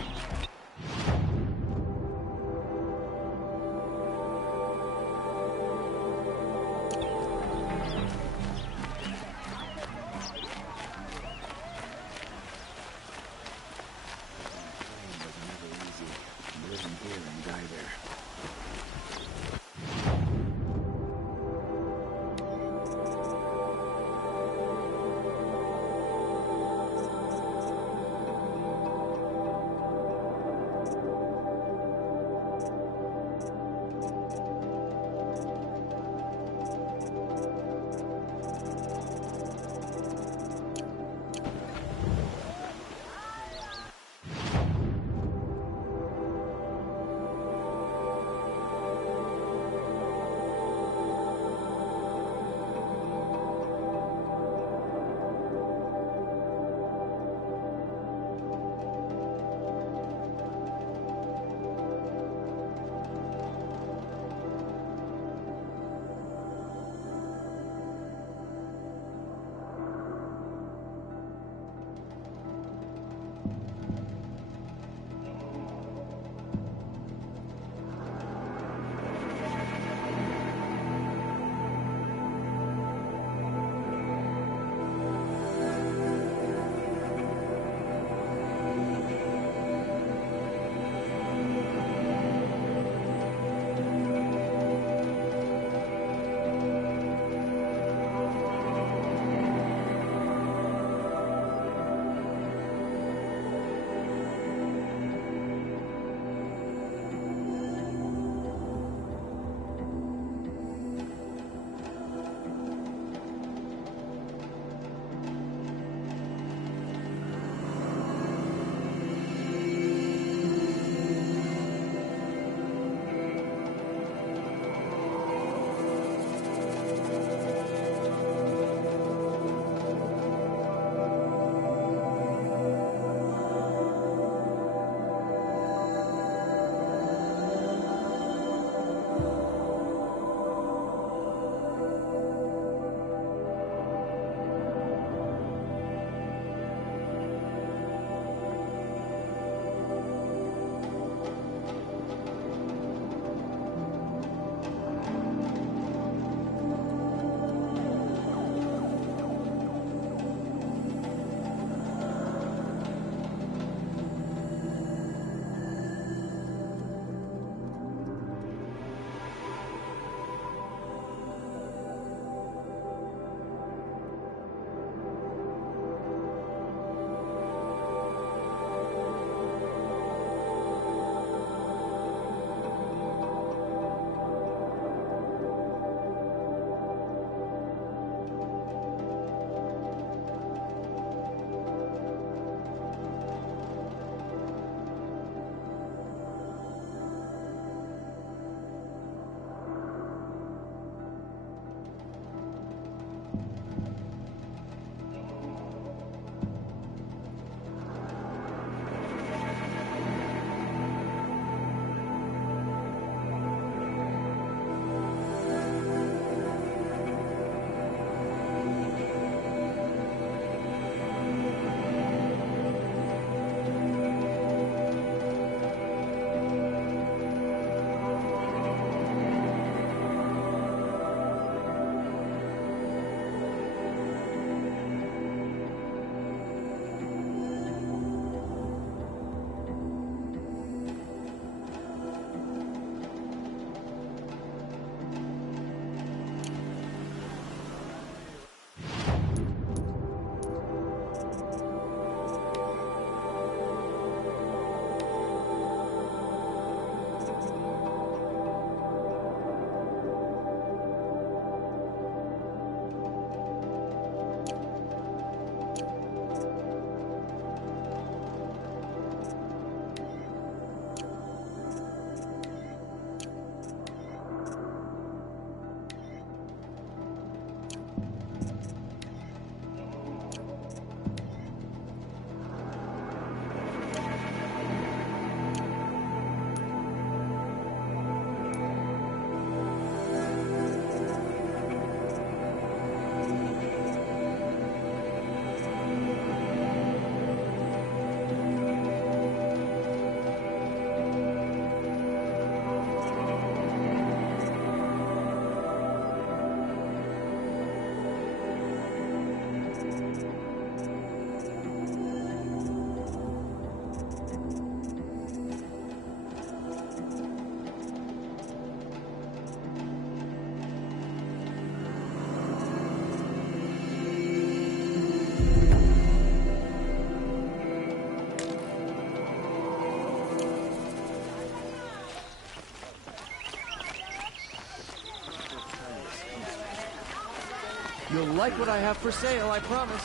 You'll like what I have for sale, I promise.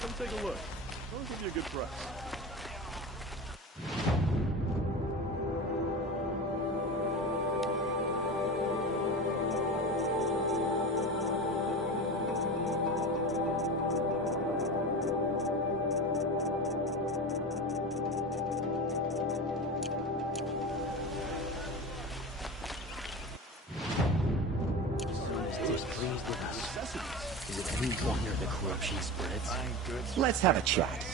Come take a look. I'll give you a good price. Is it any wonder the corruption spreads? Let's have a chat.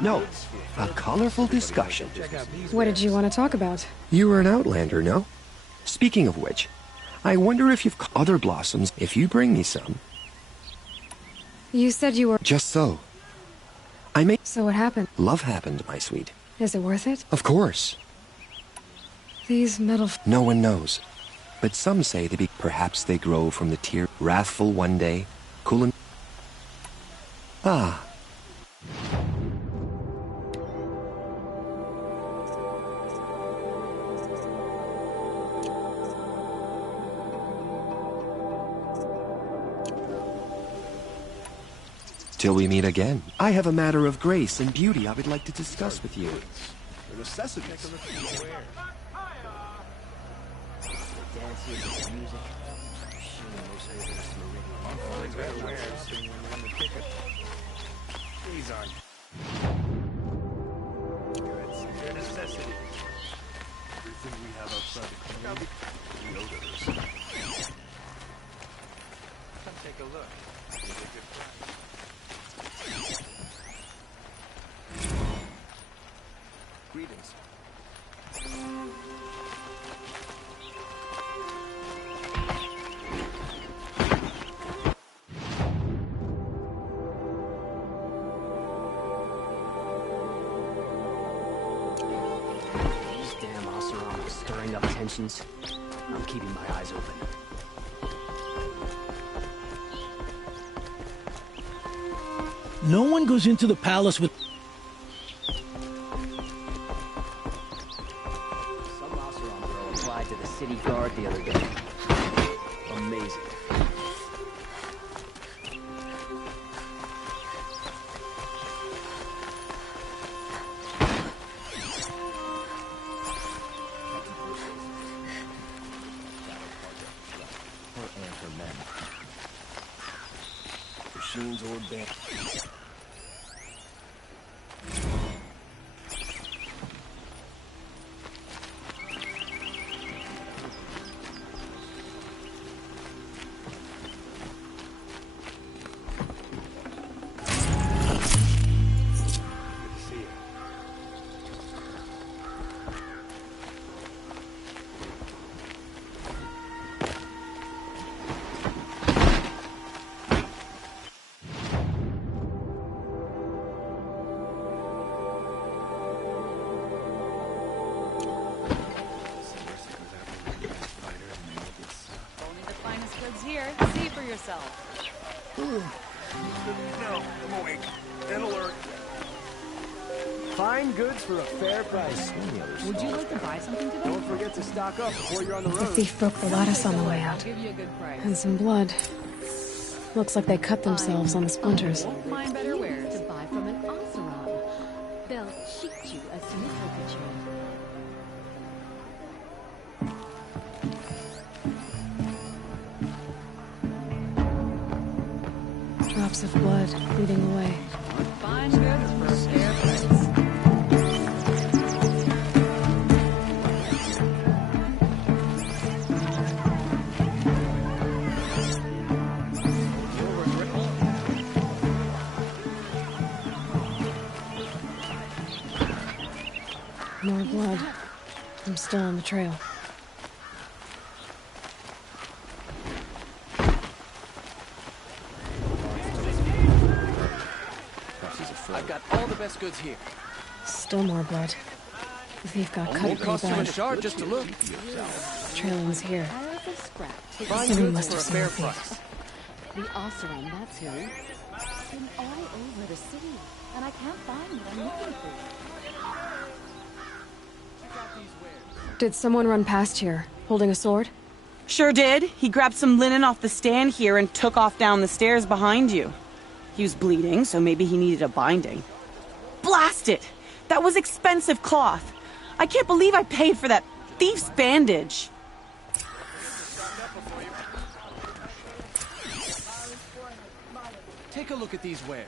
No, a colorful discussion. What did you want to talk about? You were an outlander, no? Speaking of which, I wonder if you've other blossoms if you bring me some. You said you were... Just so. So what happened? Love happened, my sweet. Is it worth it? Of course. These metal... No one knows. But some say they be... Perhaps they grow from the tear, wrathful one day, cool and... Ah. Till we meet again. I have a matter of grace and beauty I would like to discuss with you. The necessities. These aren't goods. They're necessities. Everything we have outside the community, the odors. Come take a look. It's a good price. Greetings. Stirring up tensions. I'm keeping my eyes open. No one goes into the palace with... Some Oseram girl applied to the city guard the other day. Amazing. Machines or bad. Here, see for yourself. No, I'm awake. And alert. Fine goods for a fair price. Would you like to buy something today? Don't forget to stock up before you're on the The road. thief broke the lattice on the way out. I'll give you a good price. And some blood. Looks like they cut themselves on the splinters. Won't find better wares. To buy from an Oseram. They'll shoot you as soon as they get you. Drops of blood leading away. Fine goods for a fair price. More blood. I'm still on the trail. I've got all the best goods here. Still more blood. The thief got cut Won't pretty cost you a bad. shard just to look. Trailing's here. As a scrap. Fine Someone goods must for a have seen fair the thief. price. The Oseram, that's who. Been all over the city, and I can't find what I'm looking for. Did someone run past here? Holding a sword? Sure did. He grabbed some linen off the stand here and took off down the stairs behind you. He was bleeding, so maybe he needed a binding. Blast it! That was expensive cloth. I can't believe I paid for that thief's bandage. Take a look at these wares.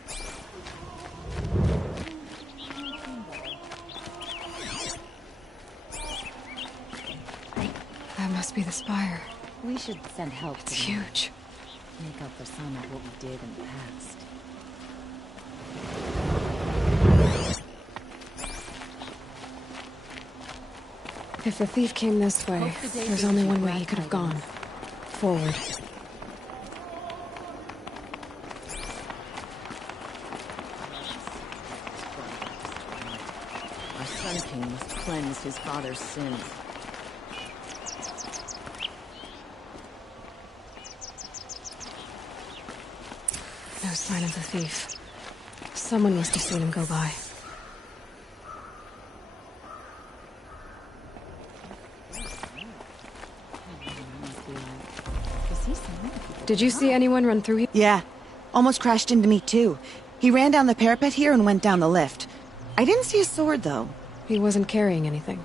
That must be the spire. We should send help. It's huge. Make up for some of what we did in the past. If the thief came this way, there's only one way he could have gone. Forward. Our Sun King must cleanse his father's sins. No sign of the thief. Someone must have seen him go by. Did you see anyone run through here? Yeah. Almost crashed into me, too. He ran down the parapet here and went down the lift. I didn't see a sword, though. He wasn't carrying anything.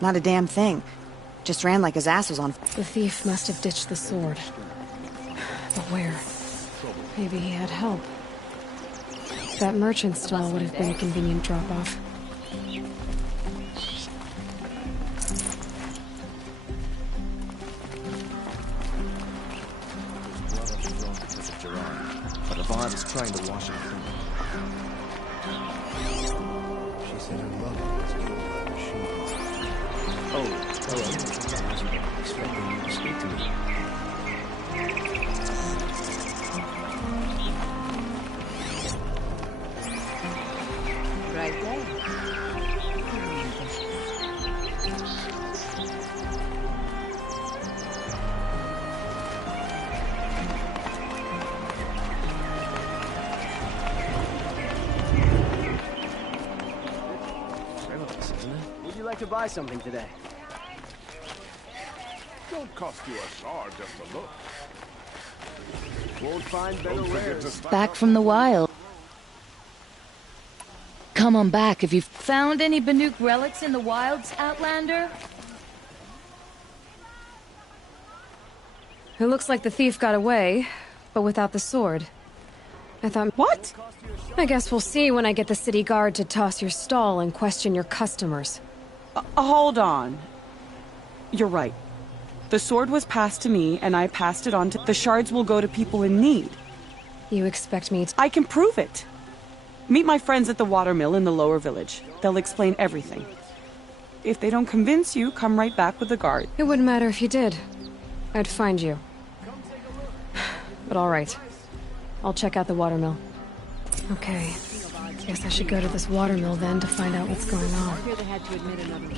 Not a damn thing. Just ran like his ass was on... The thief must have ditched the sword. But where? Maybe he had help. That merchant stall would have been a convenient drop-off. But Avad is trying to wash it clean. She said her mother was killed by the machine. Oh, hello. I wasn't expecting you to speak to me. Right there. Would you like to buy something today? Don't cost you a shard just to look. Won't find better wares. Back from the wild. Come on back if you've found any Banuk relics in the wilds, Outlander. It looks like the thief got away, but without the sword. I thought... What? I guess we'll see when I get the city guard to toss your stall and question your customers. Hold on. You're right. The sword was passed to me, and I passed it on to... The shards will go to people in need. You expect me to... I can prove it. Meet my friends at the watermill in the lower village. They'll explain everything. If they don't convince you, come right back with the guard. It wouldn't matter if you did. I'd find you. But all right. I'll check out the watermill. Okay. Guess I should go to this watermill then to find out what's going on. I hear they had to admit another